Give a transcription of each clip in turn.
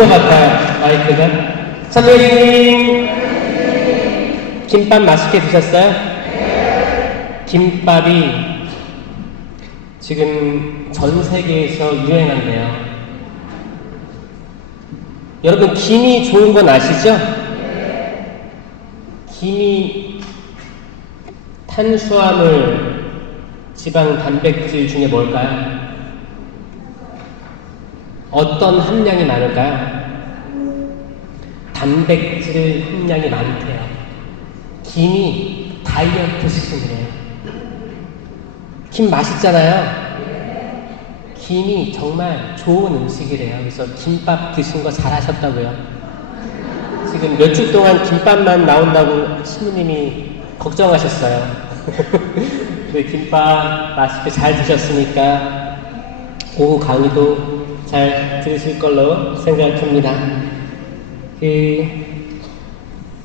것 같아요, 마이크가. 선배님, 김밥 맛있게 드셨어요? 김밥이 지금 전 세계에서 유행한대요. 여러분, 김이 좋은 건 아시죠? 김이 탄수화물, 지방, 단백질 중에 뭘까요? 어떤 함량이 많을까요? 단백질 함량이 많대요. 김이 다이어트 식품이래요. 김 맛있잖아요. 김이 정말 좋은 음식이래요. 그래서 김밥 드신 거 잘하셨다고요. 지금 몇 주 동안 김밥만 나온다고 신부님이 걱정하셨어요. 근데 김밥 맛있게 잘 드셨으니까 오후 강의도 잘 들으실 걸로 생각합니다.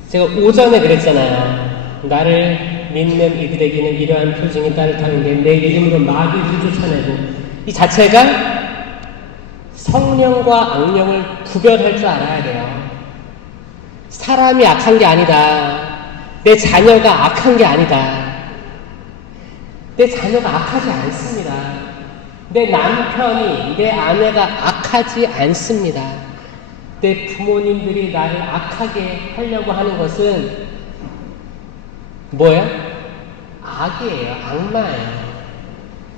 제가 오전에 그랬잖아요. 나를 믿는 이들에게는 이러한 표징이 따를 터인데 내 이름으로 마귀를 쫓아내고, 이 자체가 성령과 악령을 구별할 줄 알아야 돼요. 사람이 악한 게 아니다. 내 자녀가 악한 게 아니다. 내 자녀가 악하지 않습니다. 내 남편이, 내 아내가 악하지 않습니다. 내 부모님들이 나를 악하게 하려고 하는 것은 뭐예요? 악이에요. 악마예요.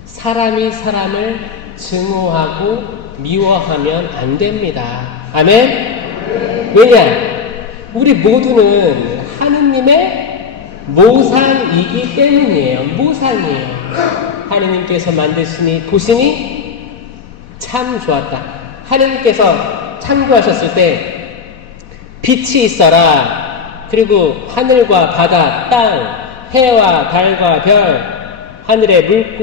사람이 사람을 증오하고 미워하면 안 됩니다. 아멘? 왜냐? 우리 모두는 하느님의 모산이기 때문이에요. 모산이에요. 하느님께서 만드시니 보시니 참 좋았다. 하느님께서 창조하셨을 때 빛이 있어라. 그리고 하늘과 바다, 땅, 해와 달과 별, 하늘의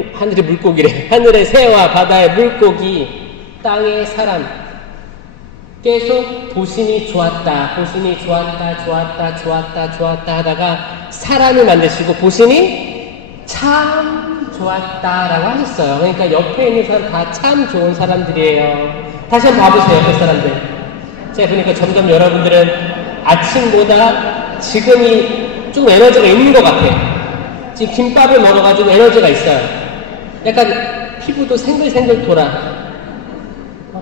물고기래. 하늘의 새와 바다의 물고기, 땅의 사람. 계속 보시니 좋았다, 보시니 좋았다, 좋았다, 좋았다, 좋았다 하다가 사람을 만드시고 보시니 참 좋았다라고 하셨어요. 그러니까 옆에 있는 사람 다 참 좋은 사람들이에요. 다시 한번 봐보세요, 옆에 사람들. 제가 보니까 점점 여러분들은 아침보다 지금이 좀 에너지가 있는 것 같아요. 지금 김밥을 먹어가지고 에너지가 있어요. 약간 피부도 생글생글 돌아.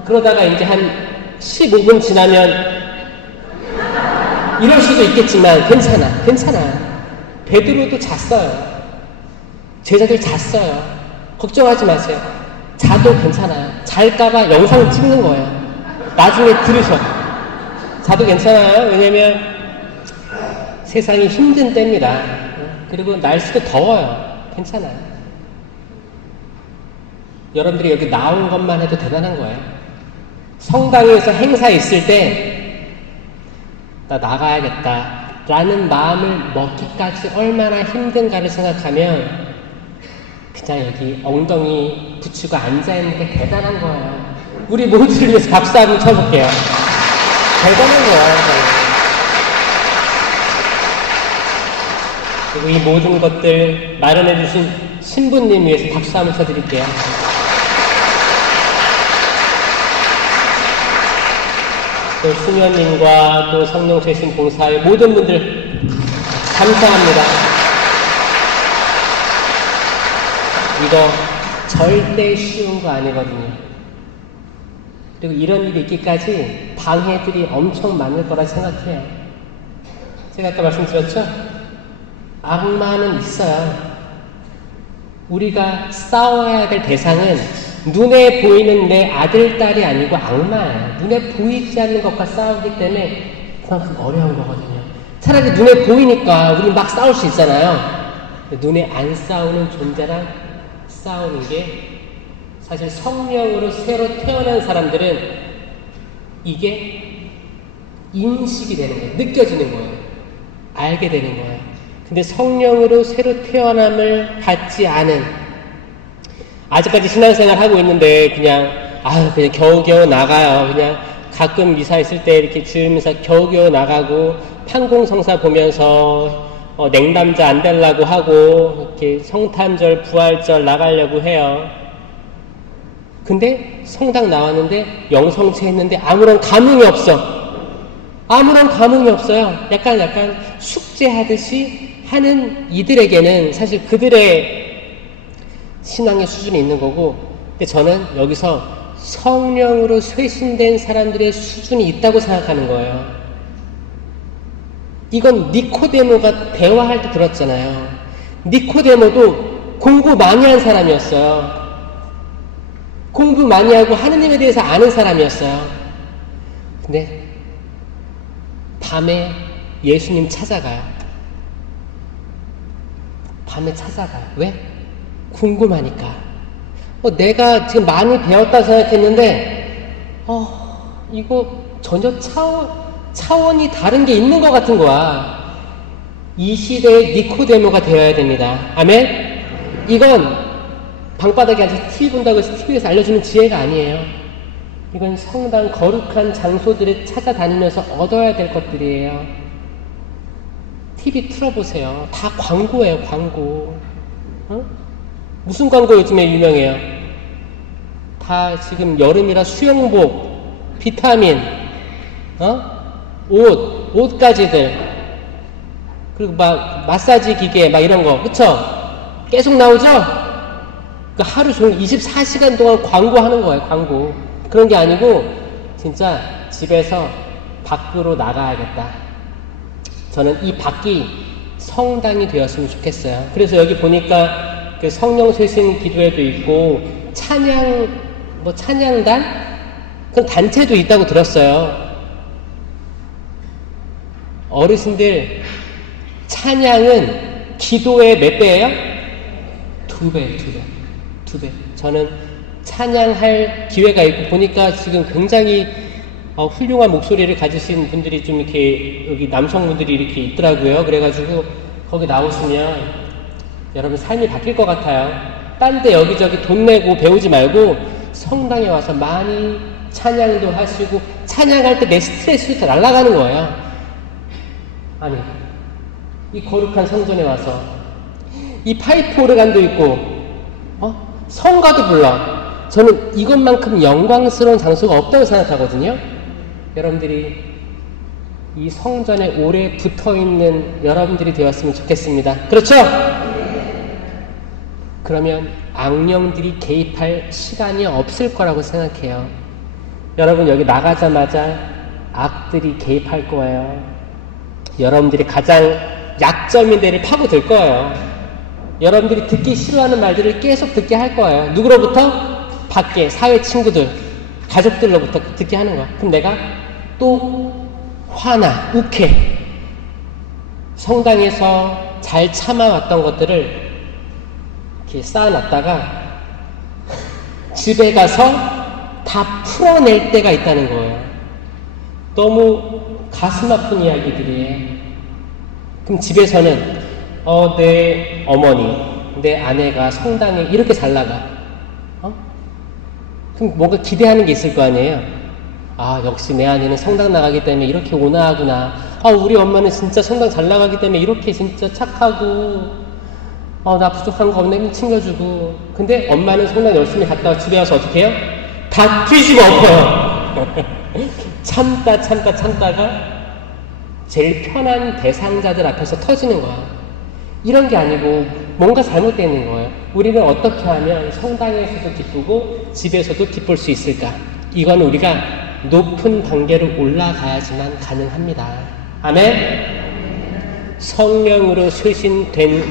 그러다가 이제 한 15분 지나면 이럴 수도 있겠지만 괜찮아. 베드로도 잤어요. 제자들 잤어요. 걱정하지 마세요. 자도 괜찮아요. 잘까봐 영상 찍는 거예요. 나중에 들으셔. 자도 괜찮아요. 왜냐면 세상이 힘든 때입니다. 그리고 날씨도 더워요. 괜찮아요. 여러분들이 여기 나온 것만 해도 대단한 거예요. 성당에서 행사 있을 때 나 나가야겠다 라는 마음을 먹기까지 얼마나 힘든가를 생각하면 그냥 여기 엉덩이 붙이고 앉아있는 게 대단한 거예요. 우리 모두를 위해서 박수 한번 쳐볼게요. 대단한 거예요. 그리고 이 모든 것들 마련해 주신 신부님 위해서 박수 한번 쳐드릴게요. 또 수녀님과 또 성령 최신 봉사의 모든 분들 감사합니다. 이거 절대 쉬운 거 아니거든요. 그리고 이런 일이 있기까지 방해들이 엄청 많을 거라 생각해요. 제가 아까 말씀드렸죠? 악마는 있어요. 우리가 싸워야 될 대상은 눈에 보이는 내 아들, 딸이 아니고 악마예요. 눈에 보이지 않는 것과 싸우기 때문에 그만큼 어려운 거거든요. 차라리 눈에 보이니까 우리 막 싸울 수 있잖아요. 눈에 안 싸우는 존재랑 싸우는 게 사실 성령으로 새로 태어난 사람들은 이게 인식이 되는 거예요. 느껴지는 거예요. 알게 되는 거예요. 근데 성령으로 새로 태어남을 받지 않은, 아직까지 신앙생활 하고 있는데 그냥 겨우겨우 나가요. 그냥 가끔 미사 있을 때 이렇게 주일미사 겨우겨우 나가고 판공성사 보면서 냉담자 안 되려고 하고 이렇게 성탄절 부활절 나가려고 해요. 근데 성당 나왔는데 영성체 했는데 아무런 감흥이 없어. 아무런 감흥이 없어요. 약간 숙제하듯이 하는 이들에게는 사실 그들의 신앙의 수준이 있는 거고, 근데 저는 여기서 성령으로 쇄신된 사람들의 수준이 있다고 생각하는 거예요. 이건 니코데모가 대화할 때 들었잖아요. 니코데모도 공부 많이 한 사람이었어요. 공부 많이 하고 하느님에 대해서 아는 사람이었어요. 근데 밤에 예수님 찾아가요. 밤에 찾아가요. 왜? 궁금하니까. 내가 지금 많이 배웠다 생각했는데 이거 전혀 차원이 다른 게 있는 것 같은 거야. 이 시대의 니코데모가 되어야 됩니다. 아멘? 이건 방바닥에 앉아서 TV 본다고 해서 TV에서 알려주는 지혜가 아니에요. 이건 성당 거룩한 장소들을 찾아다니면서 얻어야 될 것들이에요. TV 틀어보세요. 다 광고예요, 광고. 무슨 광고 요즘에 유명해요? 다 지금 여름이라 수영복, 비타민, 옷까지들, 그리고 막 마사지 기계 막 이런 거, 그쵸? 계속 나오죠? 그 하루 종일 24시간 동안 광고하는 거예요, 광고. 그런 게 아니고 진짜 집에서 밖으로 나가야겠다. 저는 이 밖이 성당이 되었으면 좋겠어요. 그래서 여기 보니까 그 성령 쇄신 기도회도 있고 찬양단? 그런 단체도 있다고 들었어요. 어르신들 찬양은 기도의 몇 배예요? 2배. 저는 찬양할 기회가 있고 보니까 지금 굉장히 훌륭한 목소리를 가지신 분들이 좀 이렇게 여기 남성분들이 이렇게 있더라고요. 그래가지고 거기 나오시면 여러분 삶이 바뀔 것 같아요. 딴 데 여기저기 돈 내고 배우지 말고 성당에 와서 많이 찬양도 하시고 찬양할 때 내 스트레스도 날아가는 거예요. 아니, 이 거룩한 성전에 와서 이 파이프 오르간도 있고 성가도 불러. 저는 이것만큼 영광스러운 장소가 없다고 생각하거든요. 여러분들이 이 성전에 오래 붙어있는 여러분들이 되었으면 좋겠습니다. 그렇죠? 그러면 악령들이 개입할 시간이 없을 거라고 생각해요. 여러분 여기 나가자마자 악들이 개입할 거예요. 여러분들이 가장 약점인 데를 파고들 거예요. 여러분들이 듣기 싫어하는 말들을 계속 듣게 할 거예요. 누구로부터? 밖에 사회 친구들, 가족들로부터 듣게 하는 거야. 그럼 내가 또 화나, 욱해. 성당에서 잘 참아왔던 것들을 이렇게 쌓아놨다가 집에 가서 다 풀어낼 때가 있다는 거예요. 너무 가슴 아픈 이야기들이에요. 그럼 집에서는 내 어머니, 내 아내가 성당에 이렇게 잘 나가. 그럼 뭔가 기대하는 게 있을 거 아니에요? 역시 내 아내는 성당 나가기 때문에 이렇게 온화하구나. 우리 엄마는 진짜 성당 잘 나가기 때문에 이렇게 진짜 착하고, 나 부족한 거 없네, 챙겨주고. 근데 엄마는 성당 열심히 갔다 와 집에 와서 어떻게 해요? 다 뒤집어 엎어요. 참다가 제일 편한 대상자들 앞에서 터지는 거야. 이런 게 아니고 뭔가 잘못되어 있는 거예요. 우리는 어떻게 하면 성당에서도 기쁘고 집에서도 기쁠 수 있을까? 이건 우리가 높은 단계로 올라가야지만 가능합니다. 아멘? 성령으로 쇄신된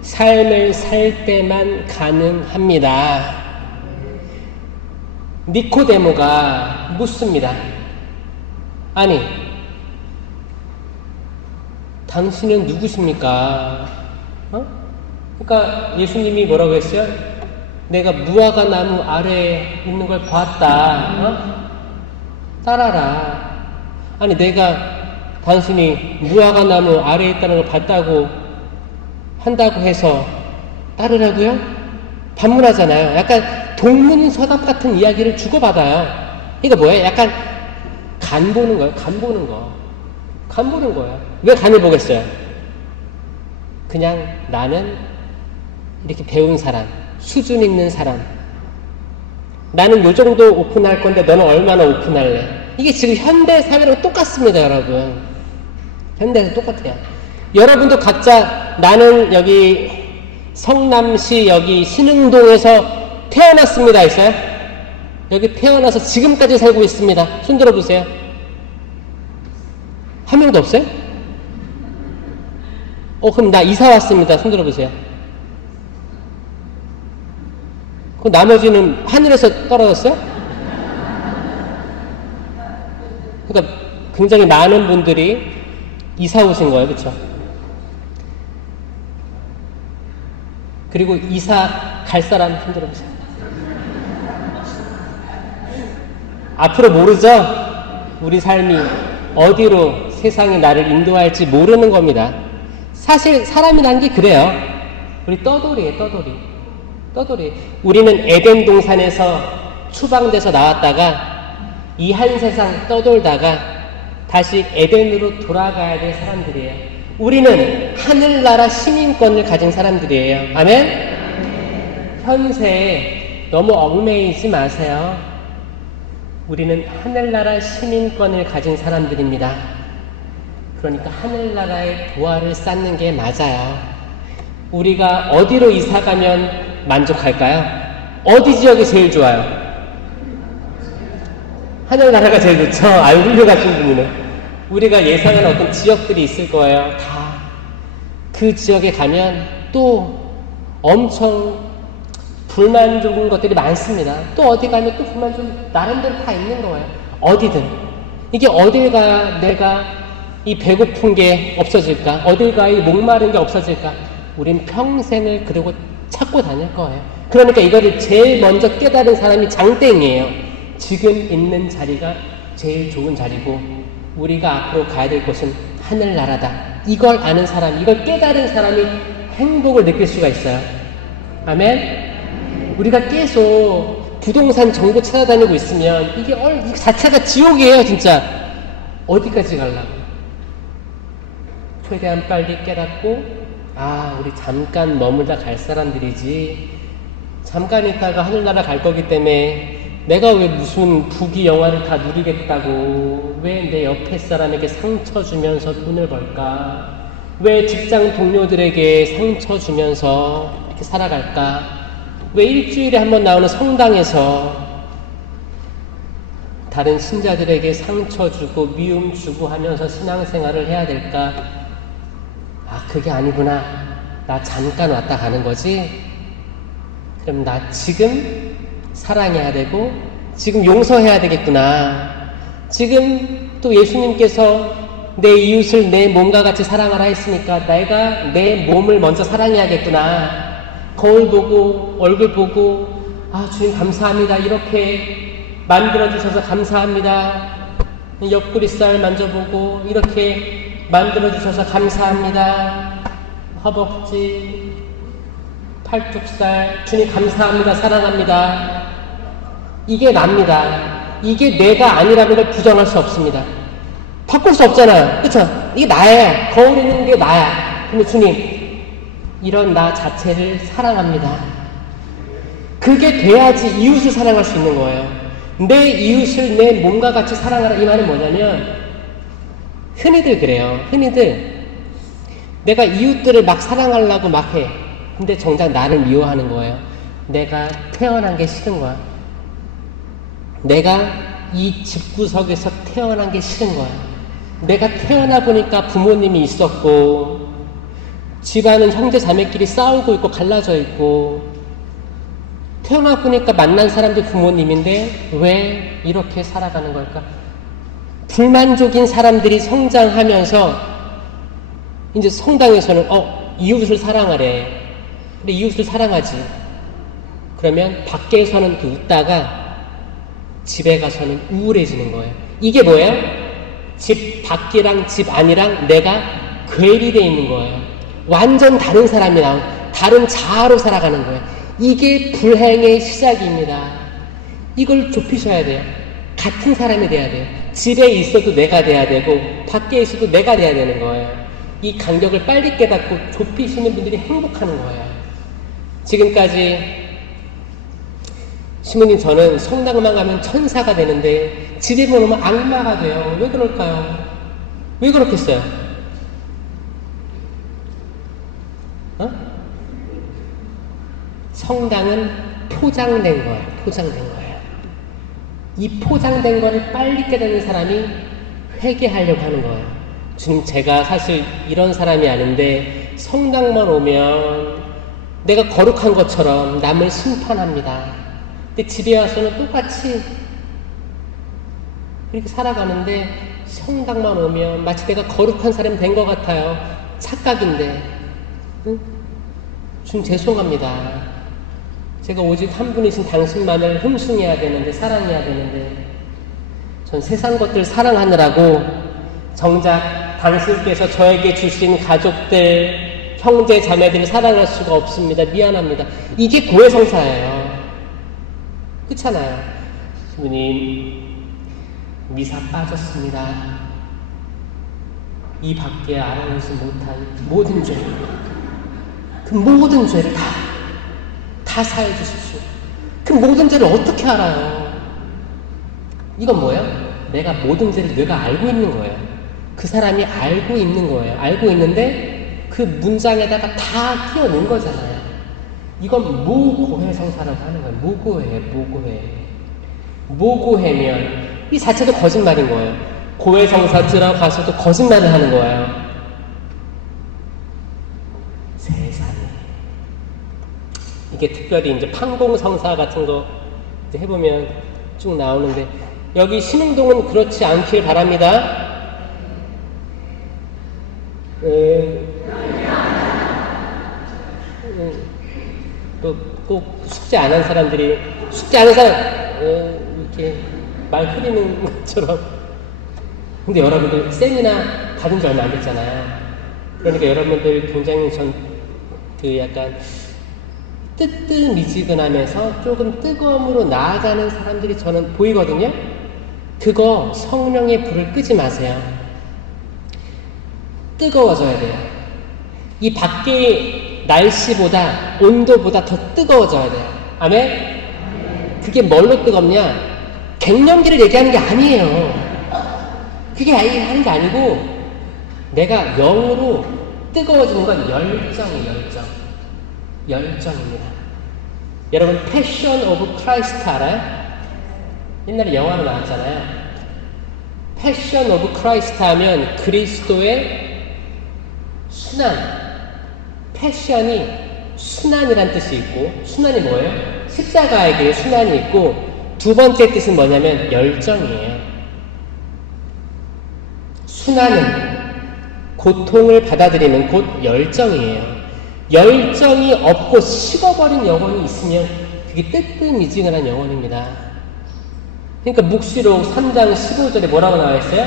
삶을 살 때만 가능합니다. 니코데모가 묻습니다. 아니, 당신은 누구십니까? 그러니까 예수님이 뭐라고 했어요? 내가 무화과 나무 아래에 있는 걸 봤다. 따라라. 아니, 내가 당신이 무화과 나무 아래에 있다는 걸 봤다고 한다고 해서 따르라고요? 반문하잖아요. 약간 동문서답 같은 이야기를 주고받아요. 이거 뭐예요? 약간 간 보는 거예요. 간 보는 거예요. 왜 간을 보겠어요? 그냥 나는 이렇게 배운 사람, 수준 있는 사람, 나는 요 정도 오픈할 건데 너는 얼마나 오픈할래? 이게 지금 현대 사회랑 똑같습니다, 여러분. 현대에서 똑같아요. 여러분도 각자 나는 여기 성남시 여기 신흥동에서 태어났습니다 있어요? 여기 태어나서 지금까지 살고 있습니다. 손 들어보세요. 한 명도 없어요? 그럼 나 이사 왔습니다. 손 들어보세요. 그럼 나머지는 하늘에서 떨어졌어요? 그러니까 굉장히 많은 분들이 이사 오신 거예요. 그렇죠? 그리고 이사 갈 사람 손 들어보세요. 앞으로 모르죠? 우리 삶이 어디로 세상이 나를 인도할지 모르는 겁니다. 사실 사람이란 게 그래요. 우리 떠돌이에요, 떠돌이. 우리는 에덴 동산에서 추방돼서 나왔다가 이 한 세상 떠돌다가 다시 에덴으로 돌아가야 될 사람들이에요. 우리는 하늘나라 시민권을 가진 사람들이에요. 아멘? 현세에 너무 얽매이지 마세요. 우리는 하늘나라 시민권을 가진 사람들입니다. 그러니까 하늘나라의 보화를 쌓는 게 맞아요. 우리가 어디로 이사가면 만족할까요? 어디 지역이 제일 좋아요? 하늘나라가 제일 좋죠? 아유, 훌륭하신 분이네. 우리가 예상하는 어떤 지역들이 있을 거예요. 다 그 지역에 가면 또 엄청 불만족인 것들이 많습니다. 또 어디 가면 또 불만족 나름대로 다 있는 거예요. 어디든. 이게 어딜 가야 내가 이 배고픈 게 없어질까? 어딜 가야 이 목마른 게 없어질까? 우린 평생을 그러고 찾고 다닐 거예요. 그러니까 이거를 제일 먼저 깨달은 사람이 장땡이에요. 지금 있는 자리가 제일 좋은 자리고 우리가 앞으로 가야 될 곳은 하늘나라다. 이걸 아는 사람, 이걸 깨달은 사람이 행복을 느낄 수가 있어요. 아멘? 우리가 계속 부동산 정보 찾아다니고 있으면 이게 이 자체가 지옥이에요, 진짜. 어디까지 가려고? 최대한 빨리 깨닫고, 우리 잠깐 머물다 갈 사람들이지. 잠깐 있다가 하늘나라 갈 거기 때문에 내가 왜 무슨 부귀 영화를 다 누리겠다고, 왜 내 옆에 사람에게 상처 주면서 돈을 벌까? 왜 직장 동료들에게 상처 주면서 이렇게 살아갈까? 왜 일주일에 한 번 나오는 성당에서 다른 신자들에게 상처 주고 미움 주고 하면서 신앙생활을 해야 될까? 그게 아니구나. 나 잠깐 왔다 가는 거지? 그럼 나 지금 사랑해야 되고 지금 용서해야 되겠구나. 지금 또 예수님께서 내 이웃을 내 몸과 같이 사랑하라 했으니까 내가 내 몸을 먼저 사랑해야겠구나. 거울 보고 얼굴 보고 주님 감사합니다. 이렇게 만들어주셔서 감사합니다. 옆구리살 만져보고 이렇게 만들어주셔서 감사합니다. 허벅지 팔뚝살 주님 감사합니다. 사랑합니다. 이게 납니다. 이게 내가 아니라는 걸 부정할 수 없습니다. 바꿀 수 없잖아요. 그쵸? 이게 나예요. 거울 있는 게 나야. 근데 주님 이런 나 자체를 사랑합니다. 그게 돼야지 이웃을 사랑할 수 있는 거예요. 내 이웃을 내 몸과 같이 사랑하라. 이 말은 뭐냐면 흔히들 그래요. 흔히들 내가 이웃들을 막 사랑하려고 막 해. 근데 정작 나를 미워하는 거예요. 내가 태어난 게 싫은 거야. 내가 이 집구석에서 태어난 게 싫은 거야. 내가 태어나 보니까 부모님이 있었고 집안은 형제 자매끼리 싸우고 있고 갈라져 있고 태어나 보니까 만난 사람들 부모님인데 왜 이렇게 살아가는 걸까? 불만족인 사람들이 성장하면서 이제 성당에서는 이웃을 사랑하래. 근데 이웃을 사랑하지. 그러면 밖에서는 웃다가 집에 가서는 우울해지는 거예요. 이게 뭐예요? 집 밖이랑 집 안이랑 내가 괴리되어 있는 거예요. 완전 다른 사람이랑 다른 자아로 살아가는 거예요. 이게 불행의 시작입니다. 이걸 좁히셔야 돼요. 같은 사람이 돼야 돼요. 집에 있어도 내가 돼야 되고 밖에 있어도 내가 돼야 되는 거예요. 이 간격을 빨리 깨닫고 좁히시는 분들이 행복하는 거예요. 지금까지 신부님, 저는 성당만 가면 천사가 되는데 집에만 오면 악마가 돼요. 왜 그럴까요? 왜 그렇겠어요? 성당은 포장된 거예요. 포장된 거예요. 이 포장된 거를 빨리 깨닫는 사람이 회개하려고 하는 거예요. 주님, 제가 사실 이런 사람이 아닌데 성당만 오면 내가 거룩한 것처럼 남을 심판합니다. 근데 집에 와서는 똑같이 이렇게 살아가는데 성당만 오면 마치 내가 거룩한 사람이 된 것 같아요. 착각인데. 응? 주님, 죄송합니다. 제가 오직 한 분이신 당신만을 흠숭해야 되는데, 사랑해야 되는데, 전 세상 것들 사랑하느라고 정작 당신께서 저에게 주신 가족들, 형제, 자매들을 사랑할 수가 없습니다. 미안합니다. 이게 고해성사예요. 그렇잖아요. 주님, 미사 빠졌습니다. 이 밖에 알아내지 못한 모든 죄, 그 모든 죄를 다 사해 주십시오. 그 모든 죄를 어떻게 알아요? 이건 뭐예요? 내가 모든 죄를 내가 알고 있는 거예요. 그 사람이 알고 있는 거예요. 알고 있는데 그 문장에다가 다 끼워 넣은 거잖아요. 이건 무고해성사라고 하는 거예요. 무고해면 이 자체도 거짓말인 거예요. 고해성사 들어가서도 거짓말을 하는 거예요. 세상에. 이게 특별히 이제 판공성사 같은 거 이제 해보면 쭉 나오는데, 여기 신흥동은 그렇지 않길 바랍니다. 또 꼭 숙제 안 한 사람들이, 숙제 안 한 사람 이렇게 말 흐리는 것처럼. 근데 여러분들 세미나 받은 지 얼마 안 됐잖아요. 그러니까 여러분들 굉장히 그 약간 뜨뜻미지근하면서 조금 뜨거움으로 나아가는 사람들이 저는 보이거든요. 그거 성령의 불을 끄지 마세요. 뜨거워져야 돼요. 이 밖의 날씨보다, 온도보다 더 뜨거워져야 돼요. 아멘? 그게 뭘로 뜨겁냐? 갱년기를 얘기하는 게 아니에요. 그게 하는 게 아니고, 내가 영으로 뜨거워지는 건 열정이에요. 열정입니다. 여러분, 패션 오브 크라이스트 알아요? 옛날에 영화로 나왔잖아요. 패션 오브 크라이스트 하면 그리스도의 순환. 패션이 순환이란 뜻이 있고, 순환이 뭐예요? 십자가의 길에 순환이 있고, 두 번째 뜻은 뭐냐면 열정이에요. 순환은 고통을 받아들이는 곧 열정이에요. 열정이 없고 식어버린 영혼이 있으면 그게 뜨뜻미지근한 영혼입니다. 그러니까 묵시록 3장 15절에 뭐라고 나와 있어요?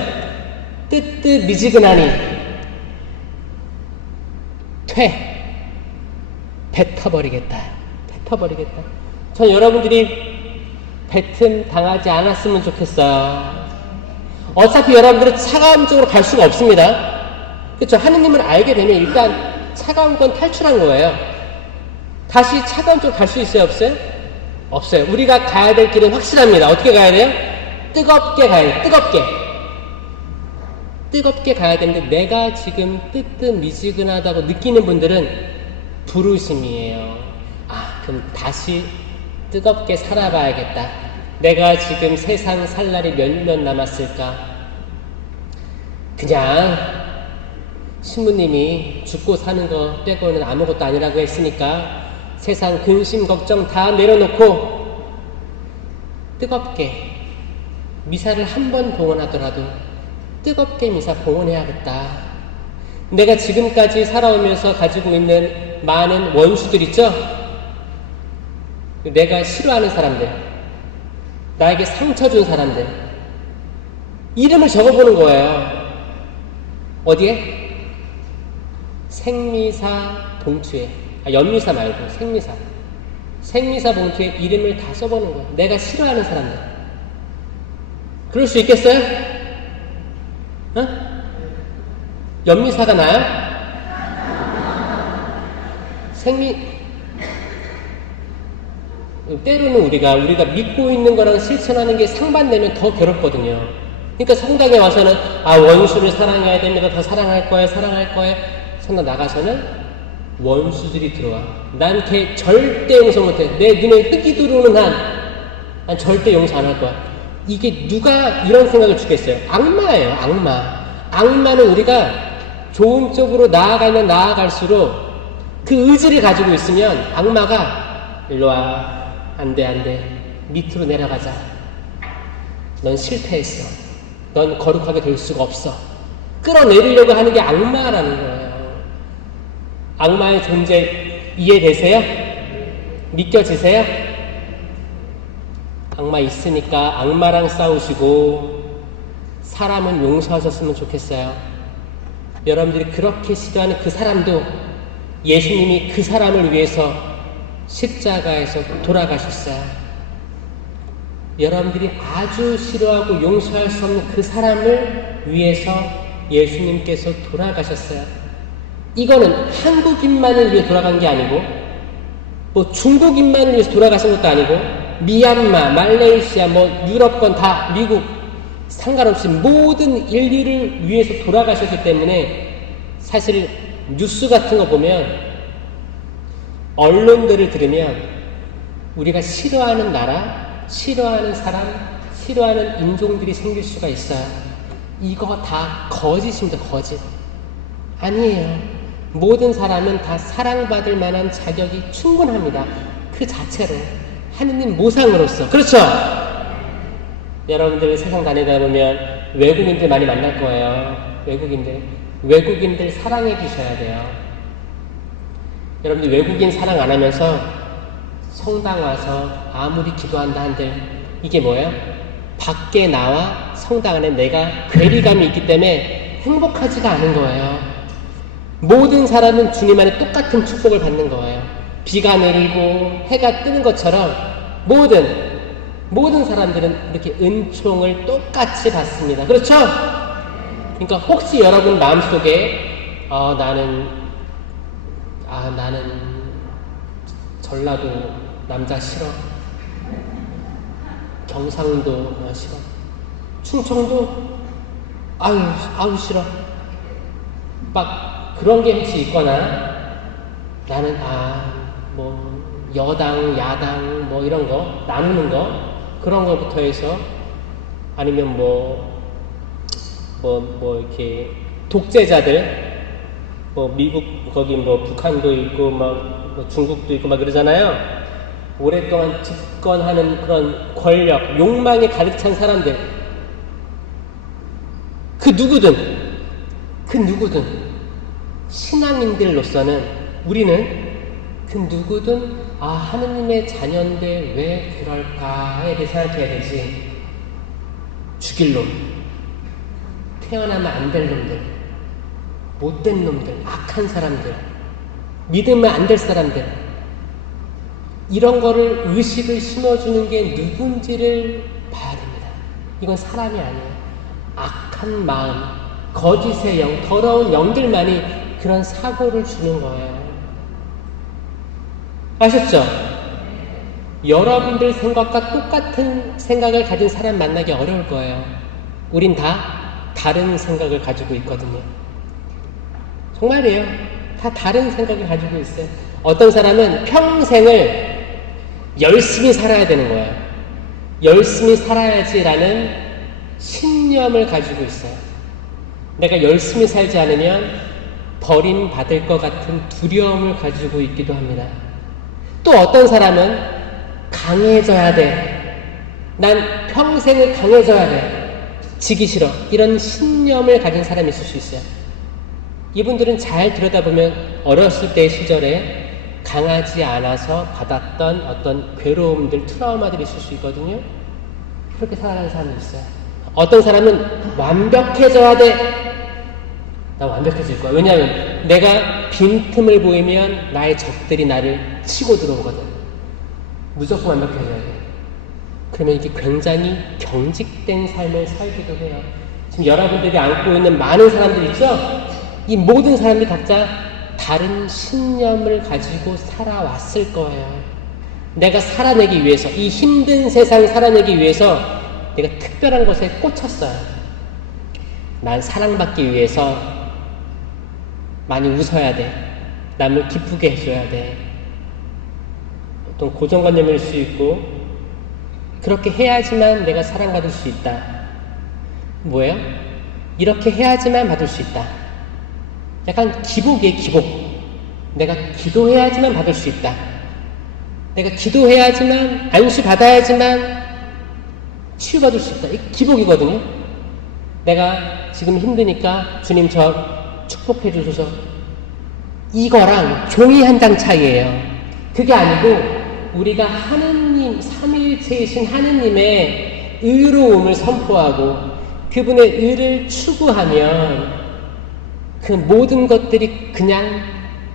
뜨뜻미지근하니 뱉어버리겠다. 전 여러분들이 뱉음 당하지 않았으면 좋겠어요. 어차피 여러분들은 차가운 쪽으로 갈 수가 없습니다. 그렇죠? 하느님을 알게 되면 일단 차가운 건 탈출한 거예요. 다시 차가운 쪽으로 갈 수 있어요? 없어요? 없어요. 우리가 가야 될 길은 확실합니다. 어떻게 가야 돼요? 뜨겁게 가야 돼요. 뜨겁게 가야 되는데, 내가 지금 뜨뜻미지근하다고 느끼는 분들은 부르심이에요. 그럼 다시 뜨겁게 살아봐야겠다. 내가 지금 세상 살 날이 몇 년 남았을까? 그냥 신부님이 죽고 사는 거 빼고는 아무것도 아니라고 했으니까 세상 근심 걱정 다 내려놓고 뜨겁게 미사를 한 번 봉헌하더라도 뜨겁게 미사 봉헌해야겠다. 내가 지금까지 살아오면서 가지고 있는 많은 원수들 있죠? 내가 싫어하는 사람들, 나에게 상처 준 사람들, 이름을 적어보는 거예요. 어디에? 생미사 봉투에, 연미사 말고 생미사 봉투에 이름을 다 써보는 거예요. 내가 싫어하는 사람들. 그럴 수 있겠어요? 연미사가 나요? 때로는 우리가 믿고 있는 거랑 실천하는 게 상반되면 더 괴롭거든요. 그러니까 성당에 와서는 원수를 사랑해야 됩니다. 더 사랑할 거예요. 성당 나가서는 원수들이 들어와. 난 걔 절대 용서 못해. 내 눈에 흙이 들어오는 난 절대 용서 안 할 거야. 이게 누가 이런 생각을 주겠어요? 악마예요. 악마는 우리가 좋은 쪽으로 나아가면 나아갈수록 그 의지를 가지고 있으면 악마가 일로 와. 안 돼. 밑으로 내려가자. 넌 실패했어. 넌 거룩하게 될 수가 없어. 끌어내리려고 하는 게 악마라는 거예요. 악마의 존재 이해되세요? 믿겨지세요? 악마 있으니까 악마랑 싸우시고 사람은 용서하셨으면 좋겠어요. 여러분들이 그렇게 싫어하는 그 사람도 예수님이 그 사람을 위해서 십자가에서 돌아가셨어요. 여러분들이 아주 싫어하고 용서할 수 없는 그 사람을 위해서 예수님께서 돌아가셨어요. 이거는 한국인만을 위해 돌아간 게 아니고 뭐 중국인만을 위해서 돌아가신 것도 아니고 미얀마, 말레이시아, 유럽권 다 미국 상관없이 모든 인류를 위해서 돌아가셨기 때문에 사실 뉴스 같은 거 보면 언론들을 들으면 우리가 싫어하는 나라, 싫어하는 사람, 싫어하는 인종들이 생길 수가 있어요. 이거 다 거짓입니다. 거짓. 아니에요. 모든 사람은 다 사랑받을 만한 자격이 충분합니다. 그 자체로 하느님 모상으로서. 그렇죠? 여러분들 세상 다니다 보면 외국인들 많이 만날 거예요. 외국인들 사랑해 주셔야 돼요. 여러분들 외국인 사랑 안 하면서 성당 와서 아무리 기도한다 한들 이게 뭐예요? 밖에 나와 성당 안에 내가 괴리감이 있기 때문에 행복하지가 않은 거예요. 모든 사람은 주님 안에 똑같은 축복을 받는 거예요. 비가 내리고 해가 뜨는 것처럼 모든 사람들은 이렇게 은총을 똑같이 받습니다. 그렇죠? 그러니까 혹시 여러분 마음속에 나는 전라도 남자 싫어. 경상도 싫어. 충청도 아유 싫어. 막 그런 게 혹시 있거나 나는 여당, 야당 이런 거 나누는 거 그런 거부터 해서 아니면 이렇게 독재자들 미국 거기 북한도 있고 중국도 있고 그러잖아요. 오랫동안 집권하는 그런 권력, 욕망에 가득 찬 사람들 그 누구든 신앙인들로서는 우리는 그 누구든 하느님의 자녀인데 왜 그럴까에 대해 생각해야 되지. 죽일 놈, 태어나면 안 될 놈들, 못된 놈들, 악한 사람들, 믿으면 안 될 사람들, 이런 거를 의식을 심어주는 게 누군지를 봐야 됩니다. 이건 사람이 아니에요. 악한 마음, 거짓의 영, 더러운 영들만이 그런 사고를 주는 거예요. 아셨죠? 여러분들 생각과 똑같은 생각을 가진 사람 만나기 어려울 거예요. 우린 다 다른 생각을 가지고 있거든요. 정말이에요. 다 다른 생각을 가지고 있어요. 어떤 사람은 평생을 열심히 살아야 되는 거예요. 열심히 살아야지라는 신념을 가지고 있어요. 내가 열심히 살지 않으면 버림받을 것 같은 두려움을 가지고 있기도 합니다. 또 어떤 사람은 강해져야 돼. 난 평생을 강해져야 돼. 지기 싫어. 이런 신념을 가진 사람이 있을 수 있어요. 이분들은 잘 들여다보면 어렸을 때의 시절에 강하지 않아서 받았던 어떤 괴로움들, 트라우마들이 있을 수 있거든요. 그렇게 살아가는 사람이 있어요. 어떤 사람은 완벽해져야 돼. 나 완벽해질 거야. 왜냐하면 내가 빈틈을 보이면 나의 적들이 나를 치고 들어오거든. 무조건 완벽해져야 돼. 그러면 이게 굉장히 경직된 삶을 살기도 해요. 지금 여러분들이 안고 있는 많은 사람들 있죠? 이 모든 사람들이 각자 다른 신념을 가지고 살아왔을 거예요. 내가 살아내기 위해서, 이 힘든 세상 살아내기 위해서 내가 특별한 것에 꽂혔어요. 난 사랑받기 위해서 많이 웃어야 돼. 남을 기쁘게 해줘야 돼. 어떤 고정관념일 수 있고, 그렇게 해야지만 내가 사랑받을 수 있다. 뭐예요? 이렇게 해야지만 받을 수 있다. 약간 기복이에요, 기복. 내가 기도해야지만 받을 수 있다. 내가 기도해야지만, 안수 받아야지만 치유받을 수 있다. 이게 기복이거든요. 내가 지금 힘드니까 주님 저 축복해 주소서. 이거랑 종이 한 장 차이예요. 그게 아니고 우리가 하느님, 삼위일체이신 하느님의 의로움을 선포하고 그분의 의를 추구하면 그 모든 것들이 그냥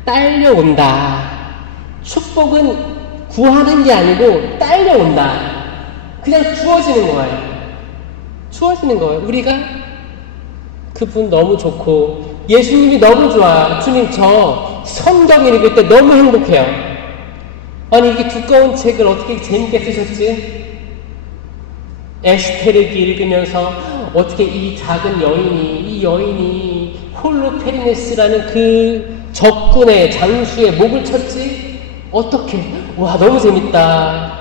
딸려온다. 축복은 구하는 게 아니고 딸려온다. 그냥 주어지는 거예요. 주어지는 거예요. 우리가 그분 너무 좋고 예수님이 너무 좋아요. 주님 저 성경 읽을 때 너무 행복해요. 아니 이게 두꺼운 책을 어떻게 재밌게 쓰셨지? 에스테르기 읽으면서 어떻게 이 작은 여인이 홀로페리네스라는 그 적군의 장수의 목을 쳤지? 어떻게? 와 너무 재밌다.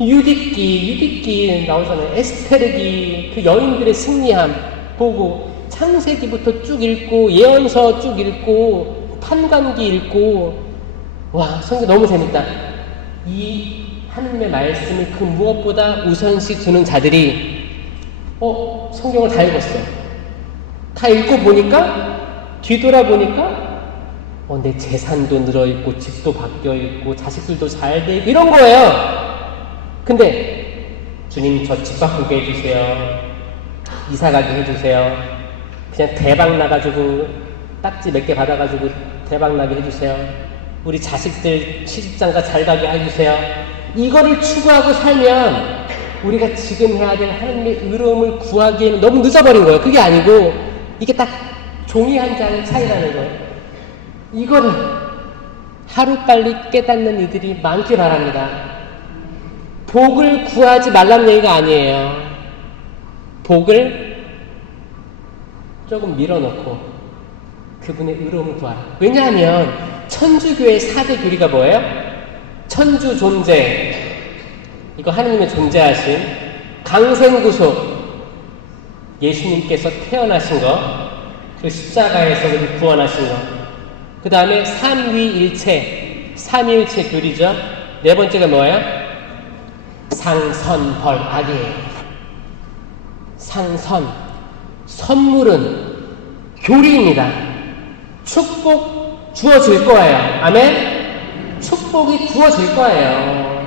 유디기 나오잖아요. 에스테르기 그 여인들의 승리함 보고 창세기부터 쭉 읽고 예언서 쭉 읽고 판관기 읽고 와 성경 너무 재밌다. 이 하느님의 말씀을 그 무엇보다 우선시 두는 자들이 성경을 다 읽었어요. 다 읽고 보니까 뒤돌아보니까 내 재산도 늘어있고 집도 바뀌어있고 자식들도 잘 되고 이런 거예요. 근데 주님 저 집 바꾸게 해주세요. 이사가게 해주세요. 그냥 대박 나가지고 딱지 몇 개 받아가지고 대박 나게 해주세요. 우리 자식들 시집장가 잘 가게 해주세요. 이거를 추구하고 살면 우리가 지금 해야 될 하나님의 의로움을 구하기에는 너무 늦어버린 거예요. 그게 아니고 이게 딱 종이 한 장의 차이라는 거예요. 이거를 하루빨리 깨닫는 이들이 많길 바랍니다. 복을 구하지 말라는 얘기가 아니에요. 복을 조금 밀어넣고 그분의 의로움을 구하라. 왜냐하면 천주교의 4대 교리가 뭐예요? 천주 존재, 이거 하느님의 존재하심, 강생구속, 예수님께서 태어나신 거, 그 십자가에서 우리를 구원하신 거, 그 다음에 삼위일체, 삼위일체 교리죠. 네 번째가 뭐예요? 상선벌악이에요. 상선, 선물은 교리입니다. 축복 주어질 거예요. 아멘? 축복이 주어질 거예요.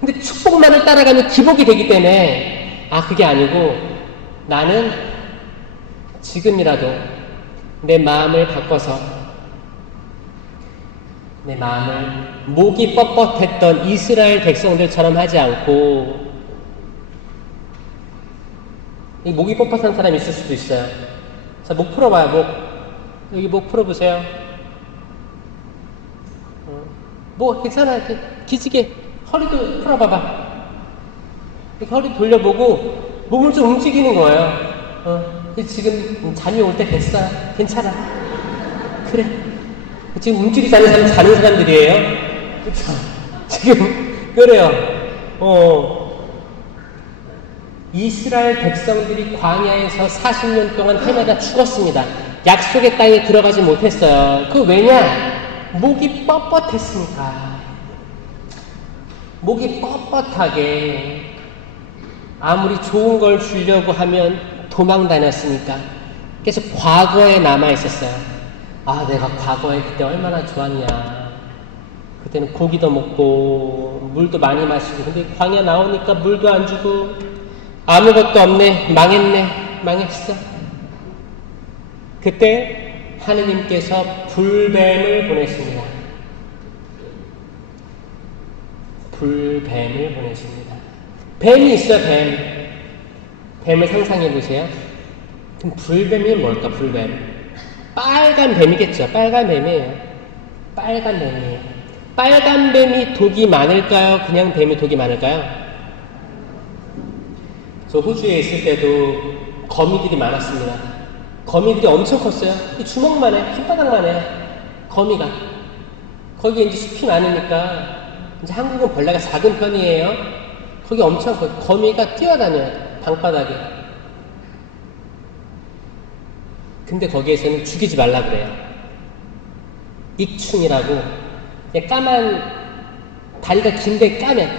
근데 축복만을 따라가면 기복이 되기 때문에 그게 아니고 나는 지금이라도 내 마음을 바꿔서 내 마음을 목이 뻣뻣했던 이스라엘 백성들처럼 하지 않고 목이 뻣뻣한 사람이 있을 수도 있어요. 자, 목 풀어봐요. 목. 여기 목 풀어보세요. 뭐 괜찮아. 이렇게 기지개 허리도 풀어봐봐. 이렇게 허리 돌려보고 몸을 좀 움직이는 거예요. 지금 잠이 올 때 됐어. 괜찮아. 그래. 지금 움직이지 않는 사람 자는 사람들이에요. 그쵸? 지금 그래요. 이스라엘 백성들이 광야에서 40년 동안 해마다 죽었습니다. 약속의 땅에 들어가지 못했어요. 그 왜냐? 목이 뻣뻣했으니까. 목이 뻣뻣하게 아무리 좋은 걸 주려고 하면 도망 다녔으니까 계속 과거에 남아있었어요. 내가 과거에 그때 얼마나 좋았냐. 그때는 고기도 먹고 물도 많이 마시고, 근데 광야 나오니까 물도 안 주고 아무것도 없네. 망했어. 그때 하느님께서 불뱀을 보내십니다. 불뱀을 보내십니다. 뱀이 있어요. 뱀을 상상해 보세요. 그럼 불뱀이 뭘까? 불뱀. 빨간 뱀이겠죠. 빨간 뱀이에요. 빨간 뱀이 독이 많을까요? 그냥 뱀이 독이 많을까요? 저 호주에 있을 때도 거미들이 많았습니다. 거미들이 엄청 컸어요. 이 주먹만 해, 손바닥만 해. 거미가. 거기에 이제 숲이 많으니까, 이제 한국은 벌레가 작은 편이에요. 거기 엄청 커요. 거미가 뛰어다녀요. 방바닥에. 근데 거기에서는 죽이지 말라 그래요. 익충이라고. 그냥 까만, 다리가 긴데 까면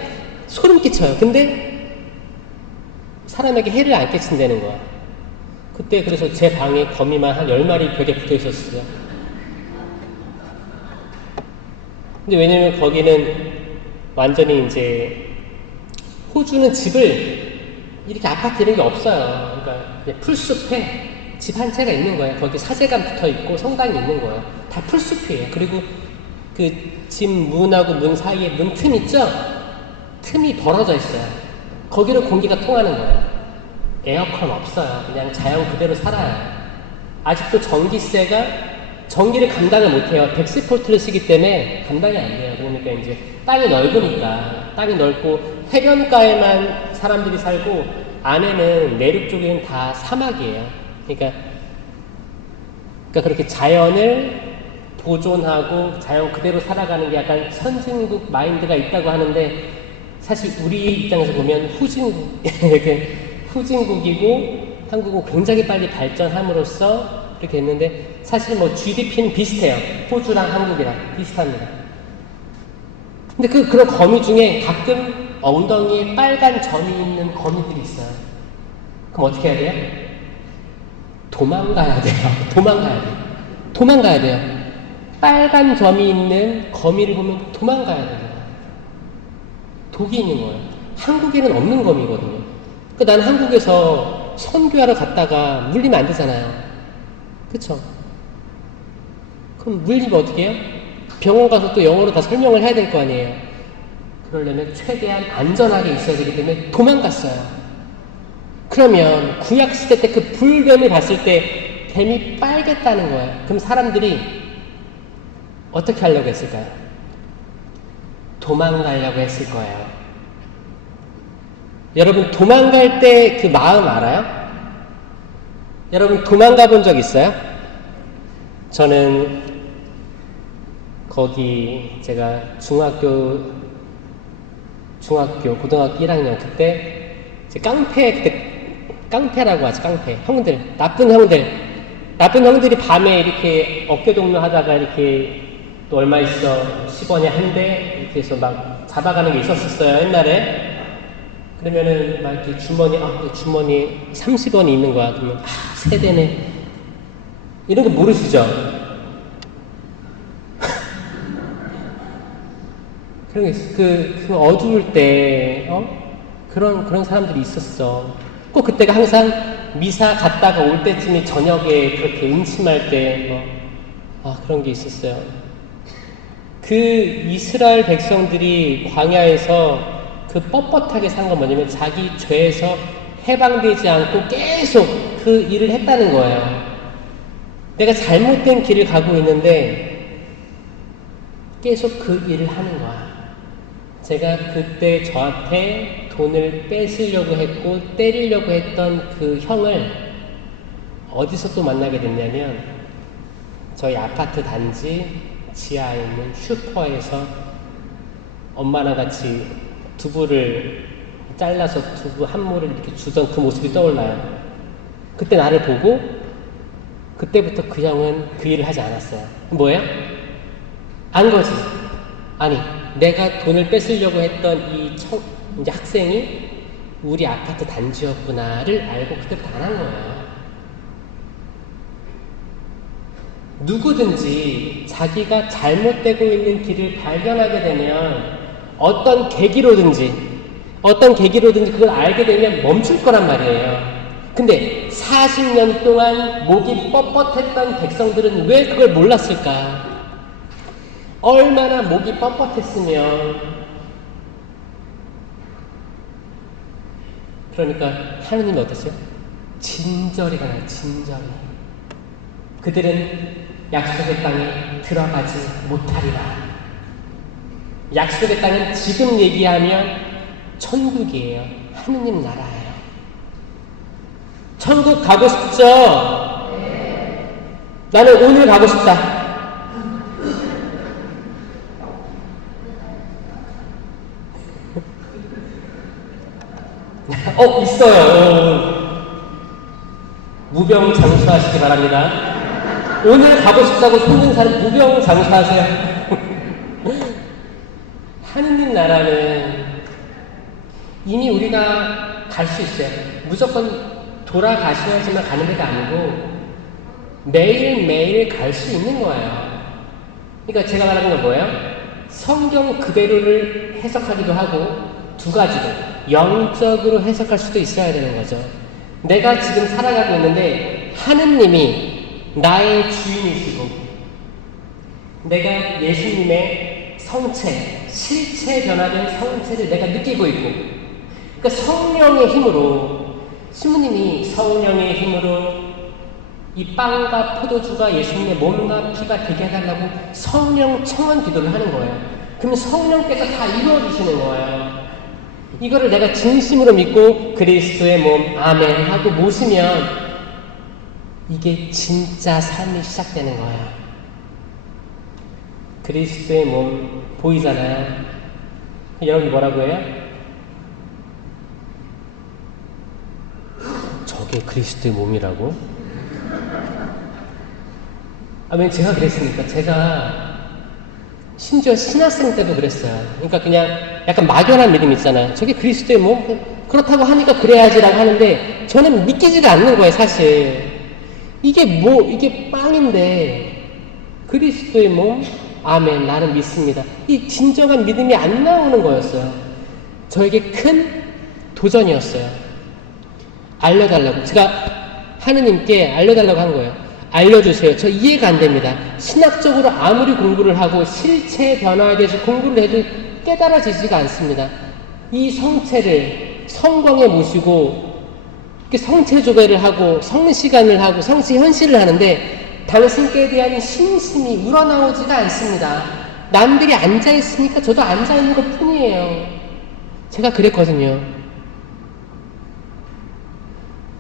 소름 끼쳐요. 근데 사람에게 해를 안 끼친다는 거야. 그때 그래서 제 방에 거미만 한 10마리 벽에 붙어 있었어요. 근데 왜냐면 거기는 완전히 이제 호주는 집을 이렇게 아파트 이런 게 없어요. 그러니까 그냥 풀숲에 집 한 채가 있는 거예요. 거기 사제관 붙어 있고 성당이 있는 거예요. 다 풀숲이에요. 그리고 그 집 문하고 문 사이에 문 틈 있죠? 틈이 벌어져 있어요. 거기로 공기가 통하는 거예요. 에어컨 없어요. 그냥 자연 그대로 살아요. 아직도 전기세가 전기를 감당을 못해요. 110V를 쓰기 때문에 감당이 안 돼요. 그러니까 이제 땅이 넓으니까 땅이 넓고 해변가에만 사람들이 살고 안에는 내륙 쪽에는 다 사막이에요. 그러니까 그렇게 자연을 보존하고 자연 그대로 살아가는 게 약간 선진국 마인드가 있다고 하는데 사실 우리 입장에서 보면 후진국 이렇게 후진국이고 한국은 굉장히 빨리 발전함으로써 그렇게 했는데 사실 뭐 GDP는 비슷해요. 호주랑 한국이랑 비슷합니다. 근데 그런 거미 중에 가끔 엉덩이에 빨간 점이 있는 거미들이 있어요. 그럼 어떻게 해야 돼요? 도망가야 돼요. 도망가야 돼요. 도망가야 돼요. 빨간 점이 있는 거미를 보면 도망가야 됩니다. 독이 있는 거예요. 한국에는 없는 거미거든요. 그러니까 난 한국에서 선교하러 갔다가 물리면 안 되잖아요. 그쵸? 그럼 물리면 어떻게 해요? 병원 가서 또 영어로 다 설명을 해야 될 거 아니에요. 그러려면 최대한 안전하게 있어야 되기 때문에 도망갔어요. 그러면 구약시대 때 그 불뱀을 봤을 때 뱀이 빨겠다는 거예요. 그럼 사람들이 어떻게 하려고 했을까요? 도망가려고 했을 거예요. 여러분 도망갈 때 그 마음 알아요? 여러분 도망가 본 적 있어요? 저는 거기 제가 고등학교 1학년 그때 깡패라고 하죠. 깡패 형들, 나쁜 형들이 밤에 이렇게 어깨동무 하다가 이렇게 또 얼마 있어 10원에 한 대 이렇게 해서 막 잡아가는 게 있었어요. 옛날에. 그러면은 막 이렇게 주머니에 30원이 있는 거야. 그러면 세대네. 이런 거 모르시죠? 그런 게 있어. 그 어두울 때 그런 사람들이 있었어. 꼭 그때가 항상 미사 갔다가 올 때쯤이 저녁에 그렇게 음침할 때 그런 게 있었어요. 그 이스라엘 백성들이 광야에서 그 뻣뻣하게 산 건 뭐냐면 자기 죄에서 해방되지 않고 계속 그 일을 했다는 거예요. 내가 잘못된 길을 가고 있는데 계속 그 일을 하는 거야. 제가 그때 저한테 돈을 뺏으려고 했고 때리려고 했던 그 형을 어디서 또 만나게 됐냐면 저희 아파트 단지 지하에 있는 슈퍼에서 엄마랑 같이 두부를 잘라서 두부 한 모를 이렇게 주던 그 모습이 떠올라요. 그때 나를 보고 그때부터 그 형은 그 일을 하지 않았어요. 뭐예요? 안 거지. 아니 내가 돈을 뺏으려고 했던 이제 학생이 우리 아파트 단지였구나를 알고 그때부터 안 한 거예요. 누구든지 자기가 잘못되고 있는 길을 발견하게 되면 어떤 계기로든지 그걸 알게 되면 멈출 거란 말이에요. 근데 40년 동안 목이 뻣뻣했던 백성들은 왜 그걸 몰랐을까? 얼마나 목이 뻣뻣했으면 그러니까 하느님이 어땠어요? 진절이 가나요. 진절이. 그들은 약속의 땅에 들어가지 못하리라. 약속의 땅은 지금 얘기하면 천국이에요. 하느님 나라예요. 천국 가고 싶죠? 나는 오늘 가고 싶다. 있어요. 무병장수하시기 바랍니다. 오늘 가고 싶다고 손든 사람 무병장수하세요. 하느님 나라는 이미 우리가 갈 수 있어요. 무조건 돌아가셔야지만 가는 데가 아니고 매일매일 갈 수 있는 거예요. 그러니까 제가 말하는 건 뭐예요? 성경 그대로를 해석하기도 하고 두 가지로 영적으로 해석할 수도 있어야 되는 거죠. 내가 지금 살아가고 있는데 하느님이 나의 주인이시고 내가 예수님의 성체, 실체 변화된 성체를 내가 느끼고 있고 그러니까 성령의 힘으로 신부님이 성령의 힘으로 이 빵과 포도주가 예수님의 몸과 피가 되게 해달라고 성령 청원 기도를 하는 거예요. 그럼 성령께서 다 이루어주시는 거예요. 이거를 내가 진심으로 믿고 그리스도의 몸 아멘 하고 모시면 이게 진짜 삶이 시작되는 거예요. 그리스도의 몸 보이잖아요. 여러분이 뭐라고 해요? 저게 그리스도의 몸이라고? 왜 제가 그랬습니까? 제가 심지어 신학생 때도 그랬어요. 그러니까 그냥 약간 막연한 믿음 있잖아요. 저게 그리스도의 몸? 그렇다고 하니까 그래야지라고 하는데 저는 믿기지가 않는 거예요, 사실. 이게 빵인데 그리스도의 몸? 아멘, 나는 믿습니다. 이 진정한 믿음이 안 나오는 거였어요. 저에게 큰 도전이었어요. 알려달라고. 제가 하느님께 알려달라고 한 거예요. 알려주세요. 저 이해가 안 됩니다. 신학적으로 아무리 공부를 하고 실체 변화에 대해서 공부를 해도 깨달아지지가 않습니다. 이 성체를 성광에 모시고 성체조배를 하고 성시간을 하고 성시현실을 하는데 당신께 대한 신심이 우러나오지가 않습니다. 남들이 앉아있으니까 저도 앉아있는 것 뿐이에요. 제가 그랬거든요.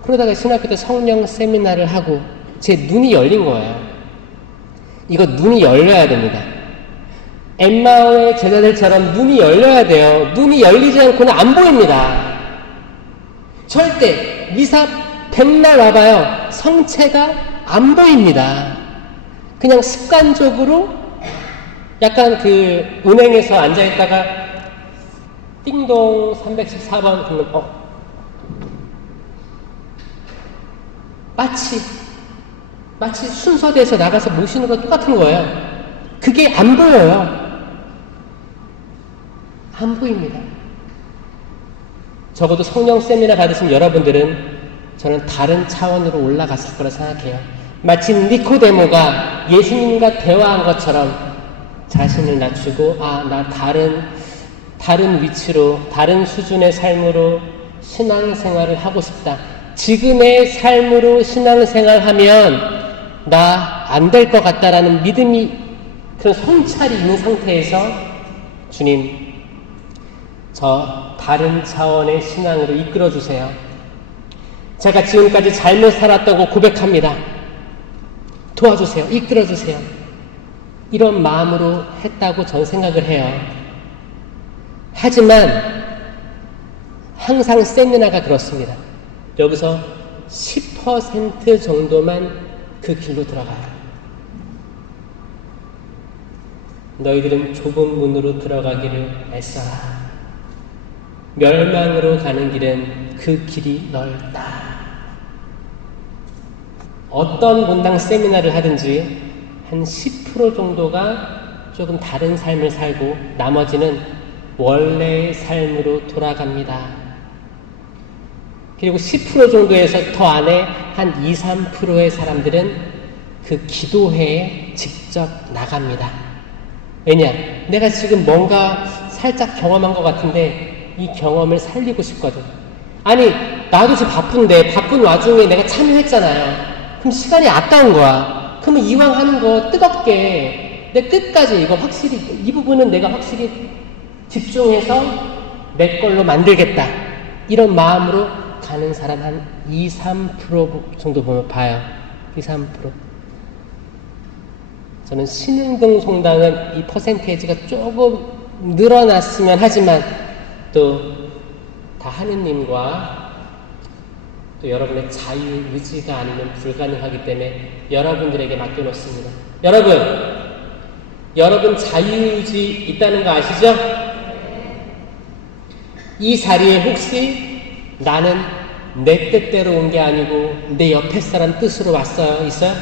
그러다가 신학교 때 성령 세미나를 하고 제 눈이 열린 거예요. 이거 눈이 열려야 됩니다. 엠마오의 제자들처럼 눈이 열려야 돼요. 눈이 열리지 않고는 안 보입니다. 절대 미사 백날 와봐요. 성체가 안 보입니다. 그냥 습관적으로 약간 그 은행에서 앉아있다가 띵동 314번 그러면 마치 순서대에서 나가서 모시는 거 똑같은 거예요. 그게 안 보여요. 안 보입니다. 적어도 성령 세미나 받으신 여러분들은 저는 다른 차원으로 올라갔을 거라 생각해요. 마치 니코데모가 예수님과 대화한 것처럼 자신을 낮추고 나 다른 위치로 다른 수준의 삶으로 신앙생활을 하고 싶다. 지금의 삶으로 신앙생활하면 나 안 될 것 같다라는 믿음이 그런 성찰이 있는 상태에서 주님 저 다른 차원의 신앙으로 이끌어주세요. 제가 지금까지 잘못 살았다고 고백합니다. 도와주세요. 이끌어주세요. 이런 마음으로 했다고 전 생각을 해요. 하지만 항상 세미나가 그렇습니다. 여기서 10% 정도만 그 길로 들어가요. 너희들은 좁은 문으로 들어가기를 애써라. 멸망으로 가는 길은 그 길이 넓다. 어떤 본당 세미나를 하든지 한 10% 정도가 조금 다른 삶을 살고 나머지는 원래의 삶으로 돌아갑니다. 그리고 10% 정도에서 더 안에 한 2, 3%의 사람들은 그 기도회에 직접 나갑니다. 왜냐? 내가 지금 뭔가 살짝 경험한 것 같은데 이 경험을 살리고 싶거든. 아니, 나도 지금 바쁜데 바쁜 와중에 내가 참여했잖아요. 그럼 시간이 아까운 거야. 그러면 이왕 하는 거 뜨겁게 내 끝까지 이거 확실히 이 부분은 내가 확실히 집중해서 내 걸로 만들겠다. 이런 마음으로 가는 사람 한 2, 3% 정도 보면 봐요. 2, 3%. 저는 신흥동 송당은 이 퍼센테이지가 조금 늘어났으면 하지만 또 다 하느님과 또 여러분의 자유의지가 아니면 불가능하기 때문에 여러분들에게 맡겨놓습니다. 여러분 자유의지 있다는 거 아시죠? 이 자리에 혹시 나는 내 뜻대로 온 게 아니고 내 옆에 사람 뜻으로 왔어요? 있어요?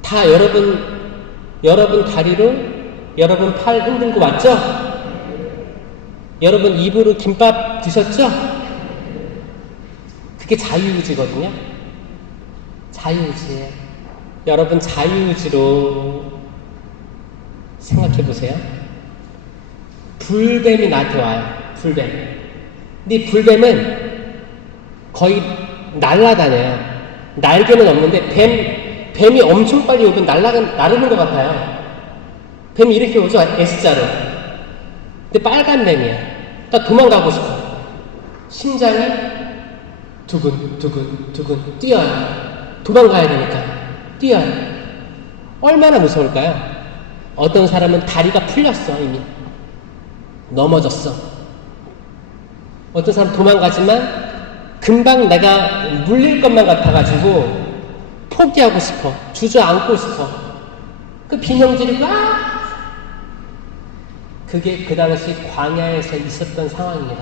다 여러분 다리로 여러분 팔 흔들고 왔죠? 여러분 입으로 김밥 드셨죠? 그게 자유의지거든요. 자유의지예요. 여러분 자유의지로 생각해 보세요. 불뱀이 나한테 와요. 불뱀. 근데 이 불뱀은 거의 날아다녀요. 날개는 없는데 뱀이 엄청 빨리 오면 나르는 것 같아요. 뱀이 이렇게 오죠? S자로. 근데 빨간 뱀이야. 나 도망가고 싶어. 심장이 두근두근 뛰어요. 도망가야 되니까 뛰어요. 얼마나 무서울까요? 어떤 사람은 다리가 풀렸어. 이미 넘어졌어. 어떤 사람 도망가지만 금방 내가 물릴 것만 같아가지고 포기하고 싶어. 주저앉고 싶어. 그 비명지르고 그게 그 당시 광야에서 있었던 상황입니다.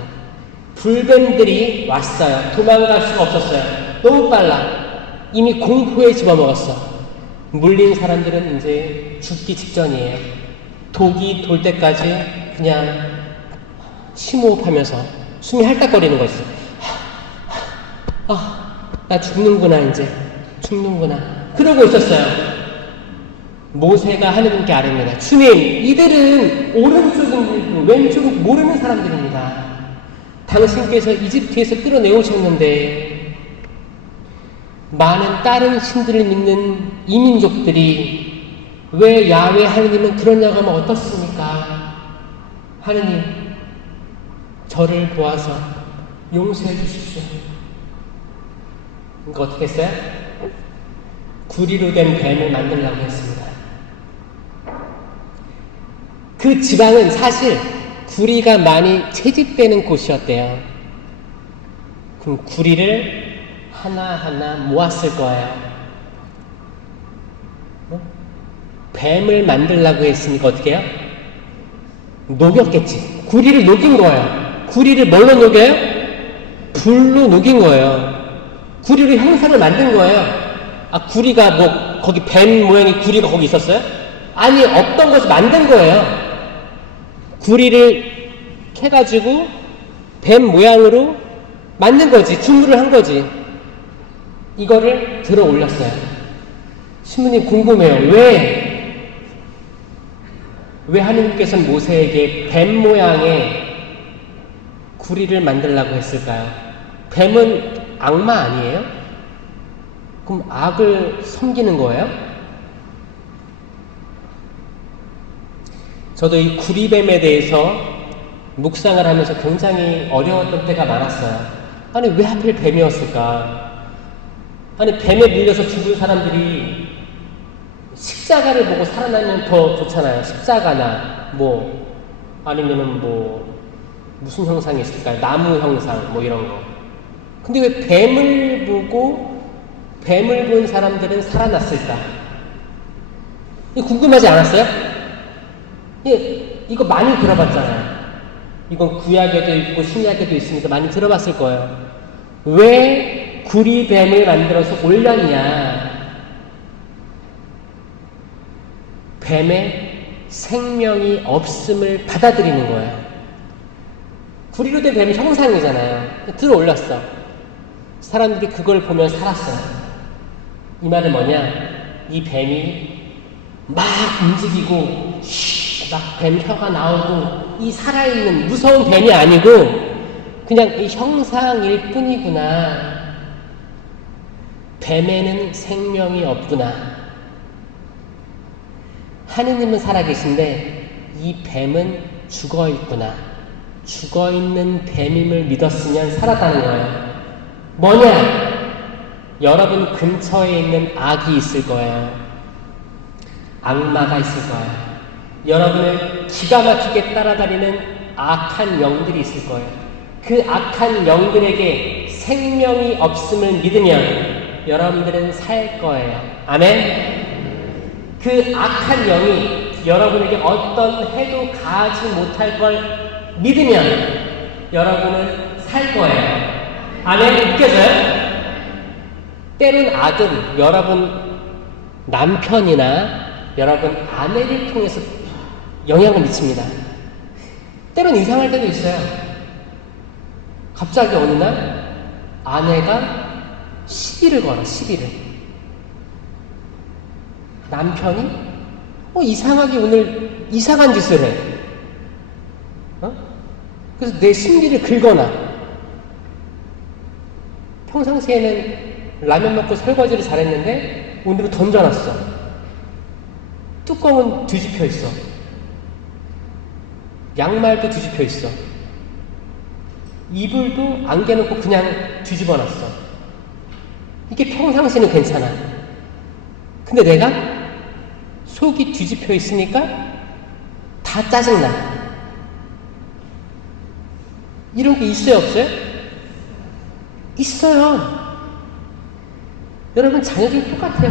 불뱀들이 왔어요. 도망갈 수가 없었어요. 너무 빨라. 이미 공포에 집어먹었어. 물린 사람들은 이제 죽기 직전이에요. 독이 돌 때까지 그냥 심호흡하면서 숨이 할딱거리는 거지. 나 죽는구나. 이제 죽는구나. 그러고 있었어요. 모세가 하느님께 아뢰입니다. 주님, 이들은 오른쪽은 물고 왼쪽은 모르는 사람들입니다. 당신께서 이집트에서 끌어내오셨는데 많은 다른 신들을 믿는 이민족들이 왜 야훼 하느님은 그러냐고 하면 어떻습니까? 하느님, 저를 보아서 용서해 주십시오. 그러니까 어떻게 했어요? 구리로 된 뱀을 만들려고 했습니다. 그 지방은 사실 구리가 많이 채집되는 곳이었대요. 그럼 구리를 하나하나 모았을 거예요. 뱀을 만들려고 했으니까 어떻게 해요? 녹였겠지. 구리를 녹인 거예요. 구리를 뭘로 녹여요? 불로 녹인 거예요. 구리로 형상을 만든 거예요. 구리가 뭐 거기 뱀 모양의 구리가 거기 있었어요? 아니, 없던 것을 만든 거예요. 구리를 캐가지고 뱀 모양으로 만든 거지. 주문을 한 거지. 이거를 들어 올렸어요. 신부님 궁금해요. 왜 하느님께서는 모세에게 뱀 모양의 구리를 만들라고 했을까요? 뱀은 악마 아니에요? 그럼 악을 섬기는 거예요? 저도 이 구리뱀에 대해서 묵상을 하면서 굉장히 어려웠던 때가 많았어요. 아니, 왜 하필 뱀이었을까? 아니, 뱀에 물려서 죽은 사람들이 십자가를 보고 살아나면 더 좋잖아요. 십자가나 아니면은 무슨 형상이 있을까요? 나무 형상 이런 거. 근데 왜 뱀을 보고 뱀을 본 사람들은 살아났을까? 이거 궁금하지 않았어요? 이거 많이 들어봤잖아요. 이건 구약에도 있고 신약에도 있으니까 많이 들어봤을 거예요. 왜 구리뱀을 만들어서 올렸냐? 뱀의 생명이 없음을 받아들이는 거예요. 구리로 된 뱀이 형상이잖아요. 들어 올렸어. 사람들이 그걸 보면 살았어요. 이 말은 뭐냐? 이 뱀이 막 움직이고 막 뱀 혀가 나오고 이 살아있는 무서운 뱀이 아니고 그냥 이 형상일 뿐이구나. 뱀에는 생명이 없구나. 하느님은 살아계신데 이 뱀은 죽어 있구나. 죽어 있는 뱀임을 믿었으면 살았다는 거예요. 뭐냐? 여러분 근처에 있는 악이 있을 거예요. 악마가 있을 거예요. 여러분을 기가 막히게 따라다니는 악한 영들이 있을 거예요. 그 악한 영들에게 생명이 없음을 믿으면 여러분들은 살 거예요. 아멘? 그 악한 영이 여러분에게 어떤 해도 가하지 못할 걸 믿으면 여러분은 살 거예요. 아멘? 느껴져요? 때론 악은 여러분 남편이나 여러분 아내를 통해서 영향을 미칩니다. 때론 이상할 때도 있어요. 갑자기 어느 날 아내가 시비를 걸어. 시비를. 남편이 이상하게 오늘 이상한 짓을 해. 그래서 내 심기를 긁어놔. 평상시에는 라면 먹고 설거지를 잘했는데 오늘은 던져놨어. 뚜껑은 뒤집혀 있어. 양말도 뒤집혀 있어. 이불도 안개놓고 그냥 뒤집어 놨어. 이게 평상시는 괜찮아. 근데 내가 속이 뒤집혀 있으니까 다 짜증나. 이런 게 있어요, 없어요? 있어요. 여러분 자녀들 똑같아요.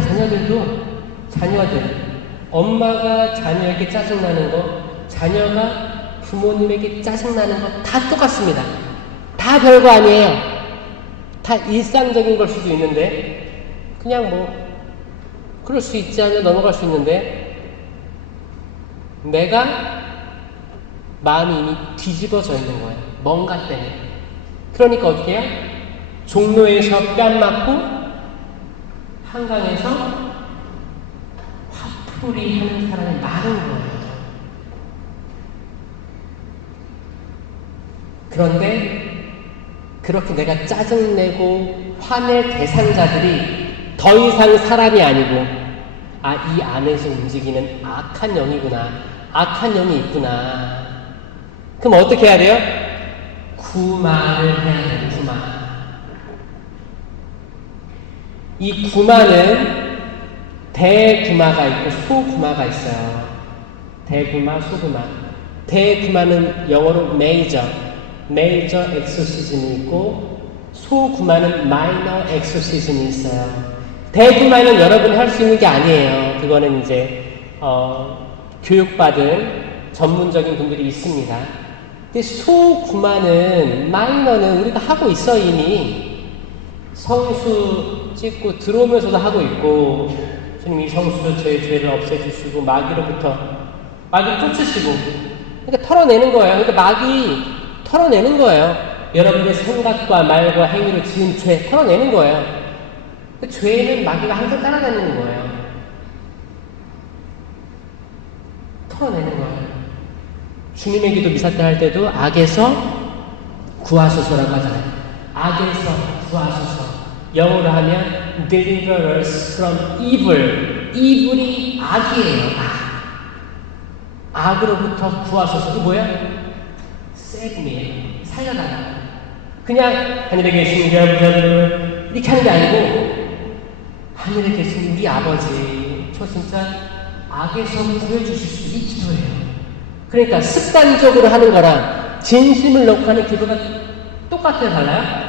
자녀들. 엄마가 자녀에게 짜증나는 거, 자녀가 부모님에게 짜증나는 거 다 똑같습니다. 다 별거 아니에요. 다 일상적인 걸 수도 있는데 그냥 그럴 수 있지 않냐 넘어갈 수 있는데 내가 마음이 이미 뒤집어져 있는 거예요. 뭔가 때문에. 그러니까 어떻게 해요? 종로에서 뺨 맞고 한강에서 화풀이 하는 사람이 많은 거예요. 그런데 그렇게 내가 짜증내고 화낼 대상자들이 더 이상 사람이 아니고 이 안에서 움직이는 악한 영이구나. 악한 영이 있구나. 그럼 어떻게 해야 돼요? 구마를 해야 돼요. 구마. 이 구마는 대구마가 있고 소구마가 있어요. 대구마, 소구마. 대구마는 영어로 메이저 엑소시즘이 있고 소구마는 마이너 엑소시즘이 있어요. 대구마는 여러분이 할 수 있는 게 아니에요. 그거는 이제 교육받은 전문적인 분들이 있습니다. 근데 소구마는 마이너는 우리가 하고 있어. 이미 성수 찍고 들어오면서도 하고 있고 주님 이 성수로 저의 죄를 없애주시고 마귀로부터 마귀를 쫓으시고 그러니까 털어내는 거예요. 그러니까 마귀 털어내는 거예요. 여러분의 생각과 말과 행위로 지은 죄 털어내는 거예요. 그 죄는 마귀가 항상 따라다니는 거예요. 털어내는 거예요. 주님의 기도 미사 때 할 때도 악에서 구하소서라고 하잖아요. 악에서 구하소서. 영어로 하면 deliver us from evil. evil이 악이에요. 악으로부터 구하소서. 이게 뭐야? save me. 살려달라. 그냥 하늘에 계신 여러분 이렇게 하는 게 아니고 하늘에 계신 우리 아버지 저 진짜 악에서 구해주실 수 있는 기도예요. 그러니까 습관적으로 하는 거랑 진심을 넣고 하는 기도가 똑같아요? 달라요?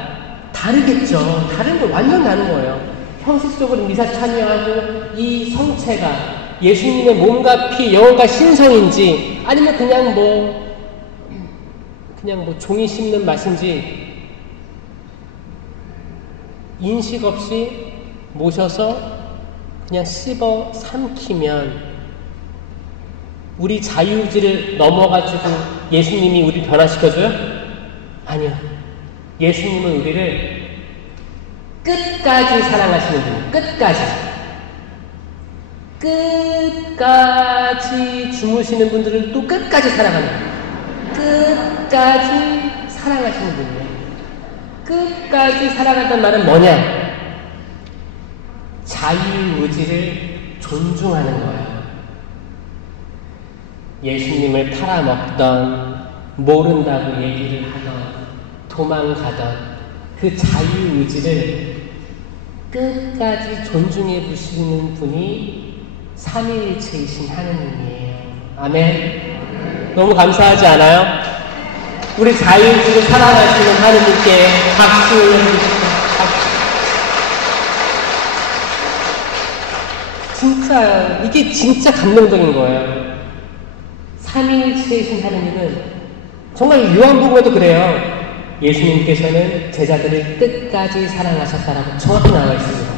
다르겠죠. 다른 거 완전 다른 거예요. 형식적으로 미사 참여하고 이 성체가 예수님의 몸과 피, 영혼과 신성인지 아니면 그냥 종이 씹는 맛인지 인식 없이 모셔서 그냥 씹어 삼키면 우리 자유의지를 넘어가지고 예수님이 우리 변화시켜줘요? 아니요. 예수님은 우리를 끝까지 사랑하시는 분이에요. 끝까지 주무시는 분들은 또 끝까지 사랑하는 분이에요. 끝까지 사랑하시는 분이에요. 끝까지 사랑한다는 말은 뭐냐? 자유의지를 존중하는 거예요. 예수님을 팔아먹던, 모른다고 얘기를 하던, 도망가던 그 자유의지를 끝까지 존중해 주시는 분이 삼위일체이신 하느님이에요. 아멘. 너무 감사하지 않아요? 우리 자유의지를 사랑하시는 하느님께 박수 올려드립니다. 진짜요. 이게 진짜 감동적인 거예요. 삼위일체이신 하느님은 정말 요한복음에도 그래요. 예수님께서는 제자들을 끝까지 사랑하셨다라고 정확히 나와 있습니다.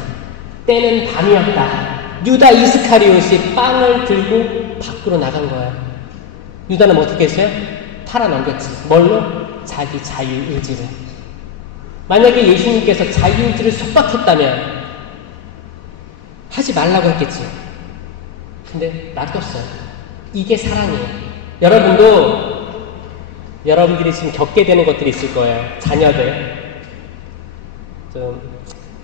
때는 밤이었다. 유다 이스카리옷이 빵을 들고 밖으로 나간 거예요. 유다는 어떻게 했어요? 팔아넘겼지. 뭘로? 자기 자유의지를. 만약에 예수님께서 자유의지를 속박했다면 하지 말라고 했겠지. 근데 놔뒀어요. 이게 사랑이에요. 여러분들이 지금 겪게 되는 것들이 있을 거예요. 자녀들, 좀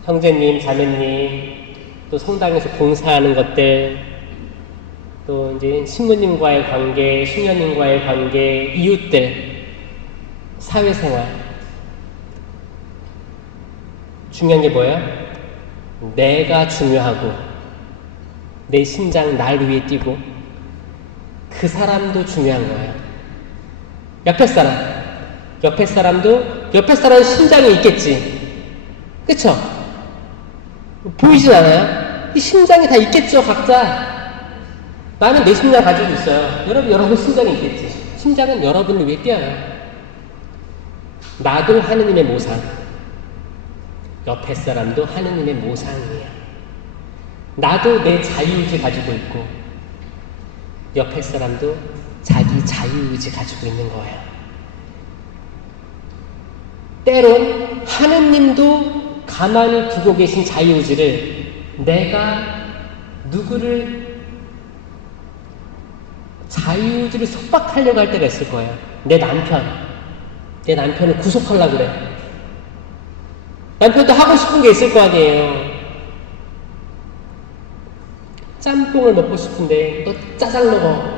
형제님, 자매님, 또 성당에서 봉사하는 것들, 또 이제 신부님과의 관계, 수녀님과의 관계, 이웃들, 사회생활. 중요한 게 뭐예요? 내가 중요하고 내 심장 날 위에 뛰고 그 사람도 중요한 거예요. 옆에 사람 심장이 있겠지. 그쵸? 보이진 않아요? 이 심장이 다 있겠죠, 각자. 나는 내 심장 가지고 있어요. 여러분 심장이 있겠지. 심장은 여러분을 위해 뛰어요. 나도 하느님의 모상, 옆에 사람도 하느님의 모상이에요. 나도 내 자유의지 가지고 있고 옆에 사람도 자기 자유의지 가지고 있는 거예요. 때론 하느님도 가만히 두고 계신 자유의지를 내가 누구를 자유의지를 속박하려고 할 때가 있을 거예요. 내 남편을 구속하려고 그래. 남편도 하고 싶은 게 있을 거 아니에요. 짬뽕을 먹고 싶은데 너 짜장 먹어.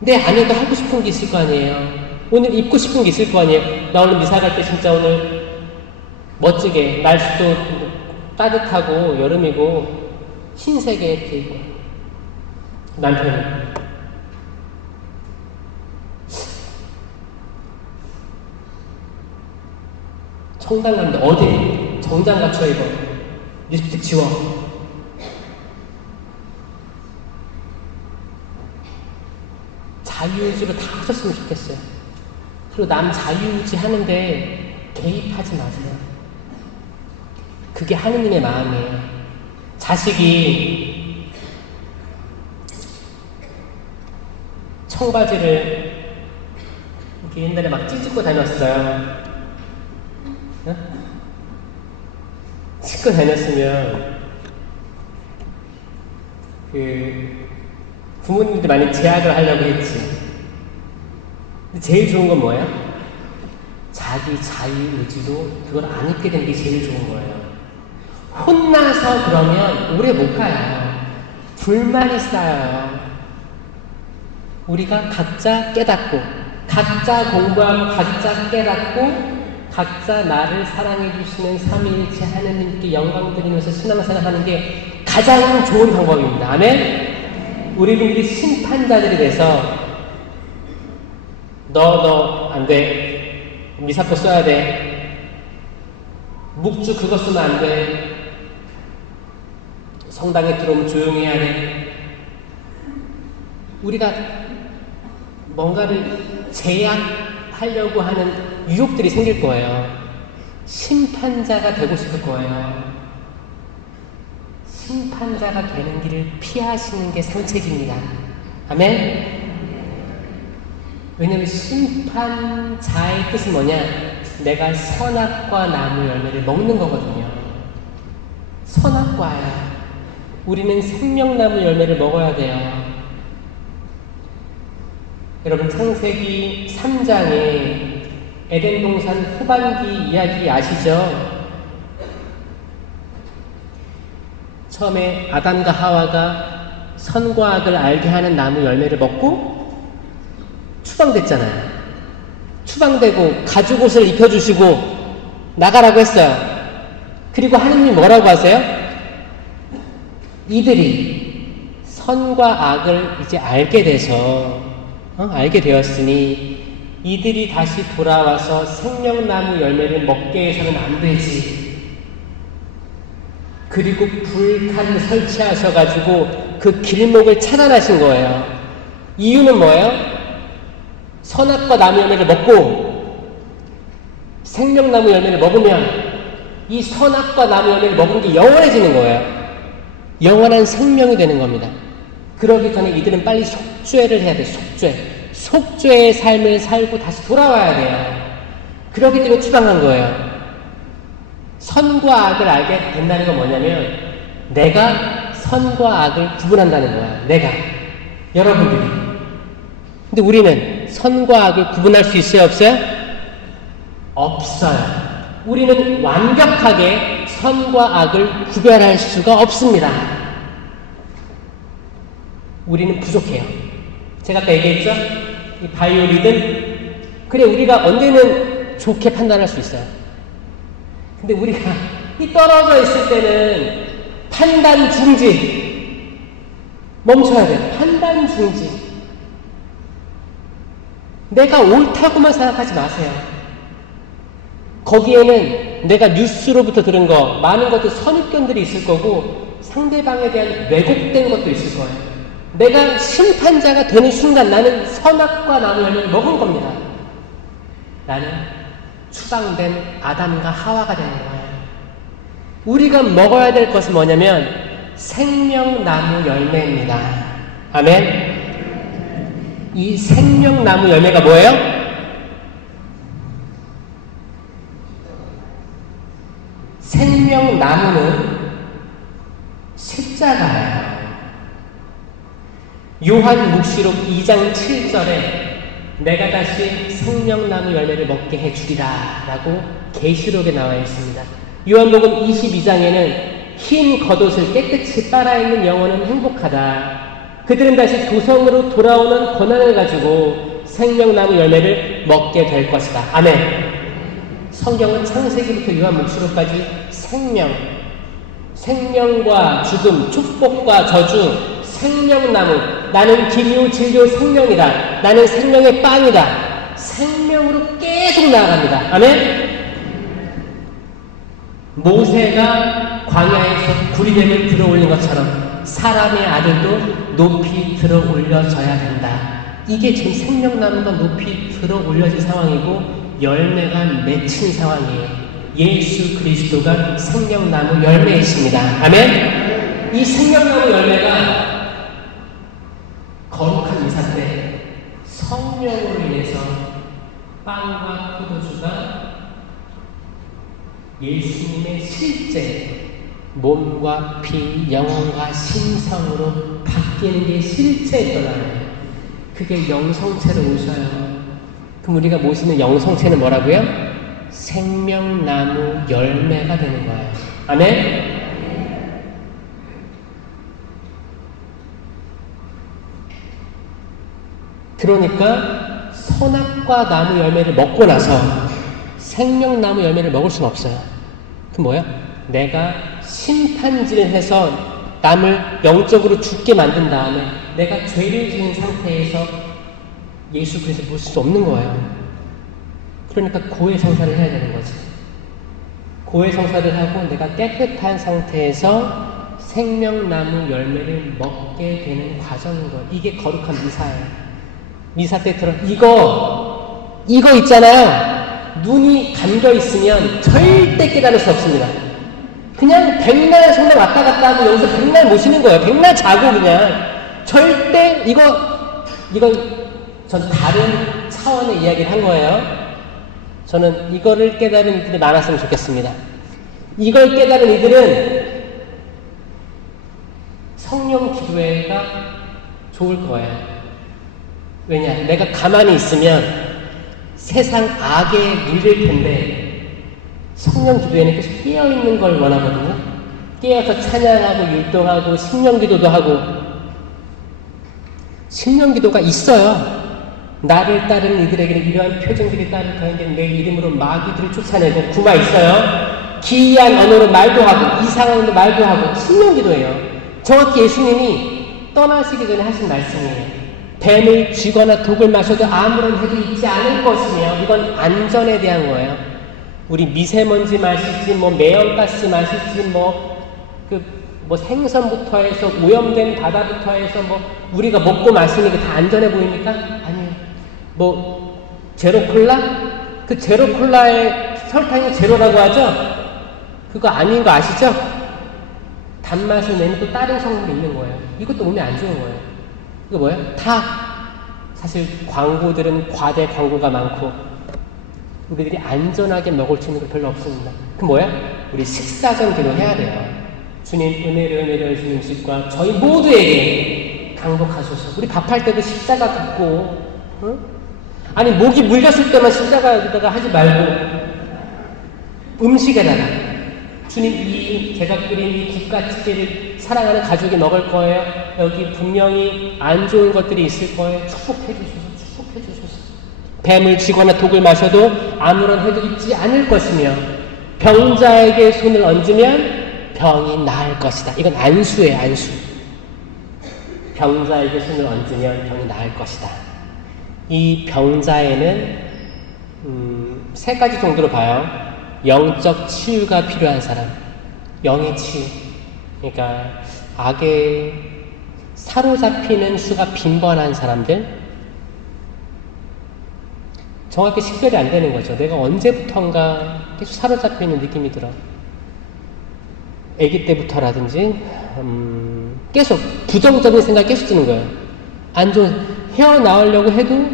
내 아내도 하고 싶은 게 있을 거 아니에요. 오늘 입고 싶은 게 있을 거 아니에요. 나 오늘 미사 갈 때 진짜 오늘 멋지게, 날씨도 따뜻하고 여름이고 흰색에 이렇게 입고. 남편이 성당 갔는데 어디? 정장 갖춰 입어. 립스틱 지워. 자유의지로 다 하셨으면 좋겠어요. 그리고 남 자유의지 하는데 개입하지 마세요. 그게 하느님의 마음이에요. 자식이 청바지를 이렇게 옛날에 막 찢고 다녔어요. 어? 찢고 다녔으면 부모님들이 많이 제약을 하려고 했지. 근데 제일 좋은 건 뭐예요? 자기 자유의지로 그걸 안 입게 되는 게 제일 좋은 거예요. 혼나서 그러면 오래 못 가요. 불만이 쌓여요. 우리가 각자 깨닫고, 각자 공부하고, 각자 깨닫고, 각자 나를 사랑해 주시는 삼위일체 하느님께 영광 드리면서 신앙생활 하는 게 가장 좋은 방법입니다. 아멘? 우리들이 심판자들이 돼서 너 안 돼. 미사포 써야 돼. 묵주 그거 쓰면 안 돼. 성당에 들어오면 조용히 해야 돼. 우리가 뭔가를 제약하려고 하는 유혹들이 생길 거예요. 심판자가 되고 싶을 거예요. 심판자가 되는 길을 피하시는 게 상책입니다. 아멘? 왜냐면 심판자의 뜻은 뭐냐? 내가 선악과 나무 열매를 먹는 거거든요. 선악과야. 우리는 생명나무 열매를 먹어야 돼요. 여러분, 창세기 3장에 에덴 동산 후반기 이야기 아시죠? 처음에 아담과 하와가 선과 악을 알게 하는 나무 열매를 먹고 추방됐잖아요. 추방되고 가죽옷을 입혀주시고 나가라고 했어요. 그리고 하느님이 뭐라고 하세요? 이들이 선과 악을 이제 알게 돼서 알게 되었으니 이들이 다시 돌아와서 생명나무 열매를 먹게 해서는 안 되지. 그리고 불칼을 설치하셔가지고 그 길목을 차단하신 거예요. 이유는 뭐예요? 선악과 나무 열매를 먹고 생명나무 열매를 먹으면 이 선악과 나무 열매를 먹은 게 영원해지는 거예요. 영원한 생명이 되는 겁니다. 그러기 전에 이들은 빨리 속죄를 해야 돼요. 속죄의 삶을 살고 다시 돌아와야 돼요. 그러기 때문에 추방한 거예요. 선과 악을 알게 된다는 건 뭐냐면 내가 선과 악을 구분한다는 거야. 내가. 여러분들이. 근데 우리는 선과 악을 구분할 수 있어요? 없어요? 없어요. 우리는 완벽하게 선과 악을 구별할 수가 없습니다. 우리는 부족해요. 제가 아까 얘기했죠? 이 바이올리든 그래 우리가 언제는 좋게 판단할 수 있어요. 근데 우리가 이 떨어져 있을 때는 판단 중지 멈춰야 돼요. 판단 중지. 내가 옳다고만 생각하지 마세요. 거기에는 내가 뉴스로부터 들은 거 많은 것들 선입견들이 있을 거고 상대방에 대한 왜곡된 것도 있을 거예요. 내가 심판자가 되는 순간 나는 선악과 나무 열매를 먹은 겁니다. 나는 추방된 아담과 하와가 되는 거예요. 우리가 먹어야 될 것은 뭐냐면 생명나무 열매입니다. 아멘. 이 생명나무 열매가 뭐예요? 생명나무는 십자가예요. 요한묵시록 2장 7절에 내가 다시 생명나무 열매를 먹게 해주리라 라고 계시록에 나와 있습니다. 요한복음 22장에는 흰 겉옷을 깨끗이 빨아입는 영혼은 행복하다. 그들은 다시 도성으로 돌아오는 권한을 가지고 생명나무 열매를 먹게 될 것이다. 아멘. 성경은 창세기부터 요한묵시록까지 생명과 죽음, 축복과 저주, 생명나무, 나는 길이요 진리요 생명이다. 나는 생명의 빵이다. 생명으로 계속 나아갑니다. 아멘. 모세가 광야에서 구리뱀을 들어올린 것처럼 사람의 아들도 높이 들어올려져야 된다. 이게 지금 생명나무가 높이 들어올려진 상황이고 열매가 맺힌 상황이에요. 예수 그리스도가 생명나무 열매이십니다. 아멘. 이 생명나무 열매가 거룩한 미사 때 성령으로 인해서 빵과 포도주가 예수님의 실제 몸과 피, 영혼과 신성으로 바뀌는 게 실제더라고요. 그게 영성체로 오셔요. 그럼 우리가 모시는 영성체는 뭐라고요? 생명나무 열매가 되는 거예요. 아멘? 그러니까 선악과 나무 열매를 먹고 나서 생명나무 열매를 먹을 수는 없어요. 그 뭐야? 내가 심판질을 해서 남을 영적으로 죽게 만든 다음에 내가 죄를 지은 상태에서 예수 그리스도 볼 수 없는 거예요. 그러니까 고해성사를 해야 되는 거지. 고해성사를 하고 내가 깨끗한 상태에서 생명나무 열매를 먹게 되는 과정인 거예요. 이게 거룩한 미사예요. 미사 때 이거 있잖아요. 눈이 감겨 있으면 절대 깨달을 수 없습니다. 그냥 백날 성당 왔다 갔다 하고 여기서 백날 모시는 거예요. 백날 자고 그냥 절대 이건 전 다른 차원의 이야기를 한 거예요. 저는 이거를 깨달은 이들이 많았으면 좋겠습니다. 이걸 깨달은 이들은 성령 기도회가 좋을 거예요. 왜냐? 내가 가만히 있으면 세상 악에 물릴 텐데 성령 기도회는 계속 깨어있는 걸 원하거든요. 깨어서 찬양하고 율동하고 신령기도도 하고. 신령기도가 있어요. 나를 따르는 이들에게는 이러한 표정들이 따를 터인데 내 이름으로 마귀들을 쫓아내고 구마 있어요. 기이한 언어로 말도 하고 이상한 언어로 말도 하고 신령기도예요. 정확히 예수님이 떠나시기 전에 하신 말씀이에요. 뱀을 쥐거나 독을 마셔도 아무런 해도 있지 않을 것이며, 이건 안전에 대한 거예요. 우리 미세먼지 마시지, 매연가스 마시지, 생선부터 해서 오염된 바다부터 해서 우리가 먹고 마시는 게 다 안전해 보입니까? 아니에요. 제로콜라? 그 제로콜라에 설탕이 제로라고 하죠? 그거 아닌 거 아시죠? 단맛을 내는 또 다른 성분이 있는 거예요. 이것도 몸에 안 좋은 거예요. 이거 뭐예요? 다 사실 광고들은 과대 광고가 많고 우리들이 안전하게 먹을 수 있는 거 별로 없습니다. 그럼 뭐야? 우리 식사 전 기도해야 돼요. 주님 은혜를 주님 음식과 저희 모두에게 강복하소서. 우리 밥할 때도 십자가 긋고, 응? 아니 목이 물렸을 때만 십자가에다가 하지 말고 음식에다가 주님 이 제가 끓인 이 국가찌개를 사랑하는 가족이 먹을 거예요. 여기 분명히 안 좋은 것들이 있을 거예요. 축복해 주소서. 뱀을 쥐거나 독을 마셔도 아무런 해도 있지 않을 것이며 병자에게 손을 얹으면 병이 나을 것이다. 이건 안수예요. 안수. 병자에게 손을 얹으면 병이 나을 것이다. 이 병자에는 3가지 정도로 봐요. 영적 치유가 필요한 사람, 영의 치유. 그러니까 악에 사로잡히는 수가 빈번한 사람들. 정확히 식별이 안 되는 거죠. 내가 언제부턴가 계속 사로잡혀 있는 느낌이 들어. 아기 때부터라든지 계속 부정적인 생각이 계속 드는 거예요. 안 좋은, 헤어나오려고 해도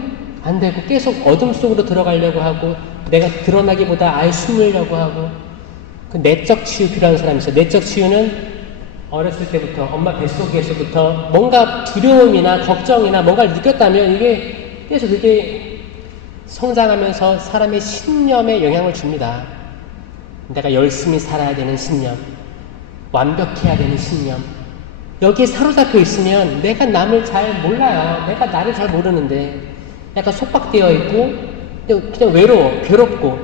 안 되고 계속 어둠 속으로 들어가려고 하고 내가 드러나기보다 아예 숨으려고 하고. 그 내적 치유 필요한 사람이 있어요. 내적 치유는 어렸을 때부터 엄마 뱃속에서부터 뭔가 두려움이나 걱정이나 뭔가를 느꼈다면 이게 계속 그게 성장하면서 사람의 신념에 영향을 줍니다. 내가 열심히 살아야 되는 신념, 완벽해야 되는 신념. 여기에 사로잡혀 있으면 내가 남을 잘 몰라요. 내가 나를 잘 모르는데 약간 속박되어 있고 그냥 외로워, 괴롭고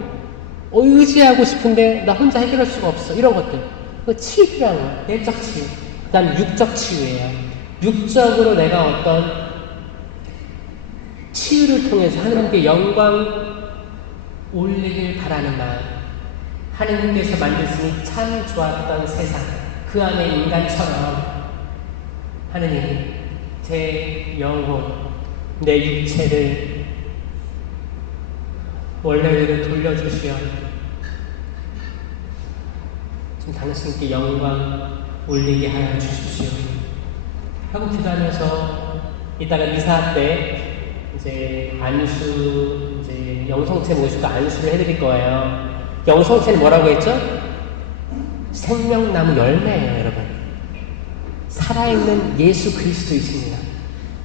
의지하고 싶은데 나 혼자 해결할 수가 없어. 이런 것들. 그 치유 필요한 거야. 내적 치유. 그 다음 육적 치유예요. 육적으로 내가 어떤 치유를 통해서 하나님께 영광 올리길 바라는 마음. 하나님께서 만드시니 참 좋았던 세상, 그 안에 인간처럼 하느님, 제 영혼, 내 육체를 원래대로 돌려주시어 좀 당신께 영광 올리게 하여 주십시오 하고 기도하면서 이따가 미사 때 이제 안수, 이제 영성체 모시고 안수를 해드릴 거예요. 영성체는 뭐라고 했죠? 생명나무 열매예요, 여러분. 살아있는 예수 그리스도이십니다.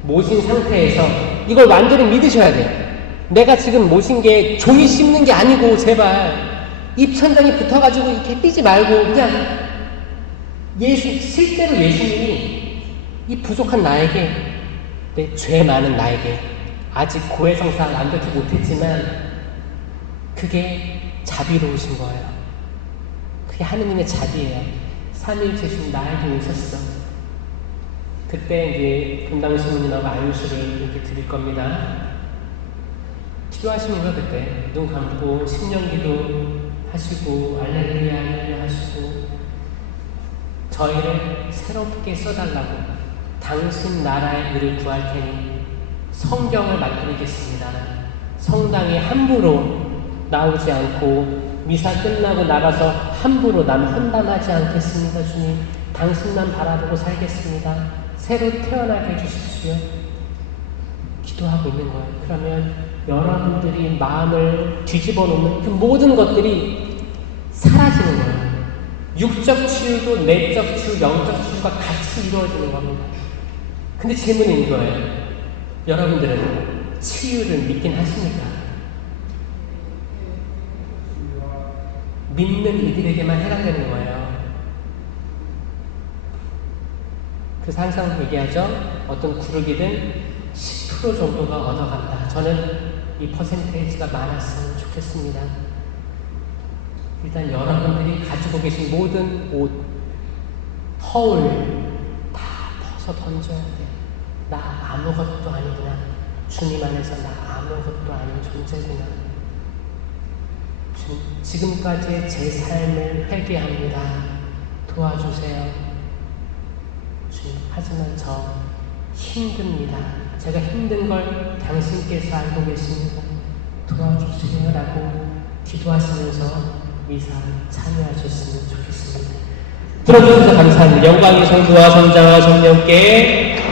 모신 상태에서 이걸 완전히 믿으셔야 돼요. 내가 지금 모신 게 종이 씹는 게 아니고, 제발 입천장에 붙어가지고 이렇게 뛰지 말고 그냥 실제로 예수님이 이 부족한 나에게, 내 죄 많은 나에게 아직 고해성사를 완벽히 못했지만 그게 자비로우신 거예요. 그게 하느님의 자비예요. 삼위일체신 나에게 오셨어. 그때 이제 분당신문이라고 안수를 이렇게 드릴 겁니다. 필요하시면 그때 눈 감고 심령기도 하시고 알렐루야 알렐루야 하시고 저희를 새롭게 써달라고, 당신 나라의 일을 구할 테니 성경을 맡기겠습니다. 성당에 함부로 나오지 않고 미사 끝나고 나가서 함부로 남 헌담하지 않겠습니다. 주님, 당신만 바라보고 살겠습니다. 새로 태어나게 해주십시오. 기도하고 있는 거예요. 그러면 여러분들이 마음을 뒤집어 놓는 그 모든 것들이 사라지는 거예요. 육적 치유도 내적 치유, 영적 치유가 같이 이루어지는 겁니다. 근데 질문은 이거예요. 여러분들은 치유를 믿긴 하십니까? 믿는 이들에게만 해당되는 거예요. 그래서 항상 얘기하죠. 어떤 그룹이든 10% 정도가 얻어간다. 저는 이 퍼센테이지가 많았으면 좋겠습니다. 일단 여러분들이 가지고 계신 모든 옷, 허울 다 벗어 던져야 돼. 나 아무것도 아니구나. 주님 안에서 나 아무것도 아닌 존재구나. 주님, 지금까지의 제 삶을 회개합니다. 도와주세요. 주님, 하지만 저 힘듭니다. 제가 힘든 걸 당신께서 알고 계십니다. 도와주세요. 라고 기도하시면서 미사 참여하셨으면 좋겠습니다. 들어주셔서 감사합니다. 영광의 성부와 성자와 성령께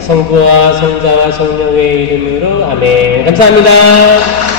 성부와 성자와 성령의 이름으로 아멘. 감사합니다.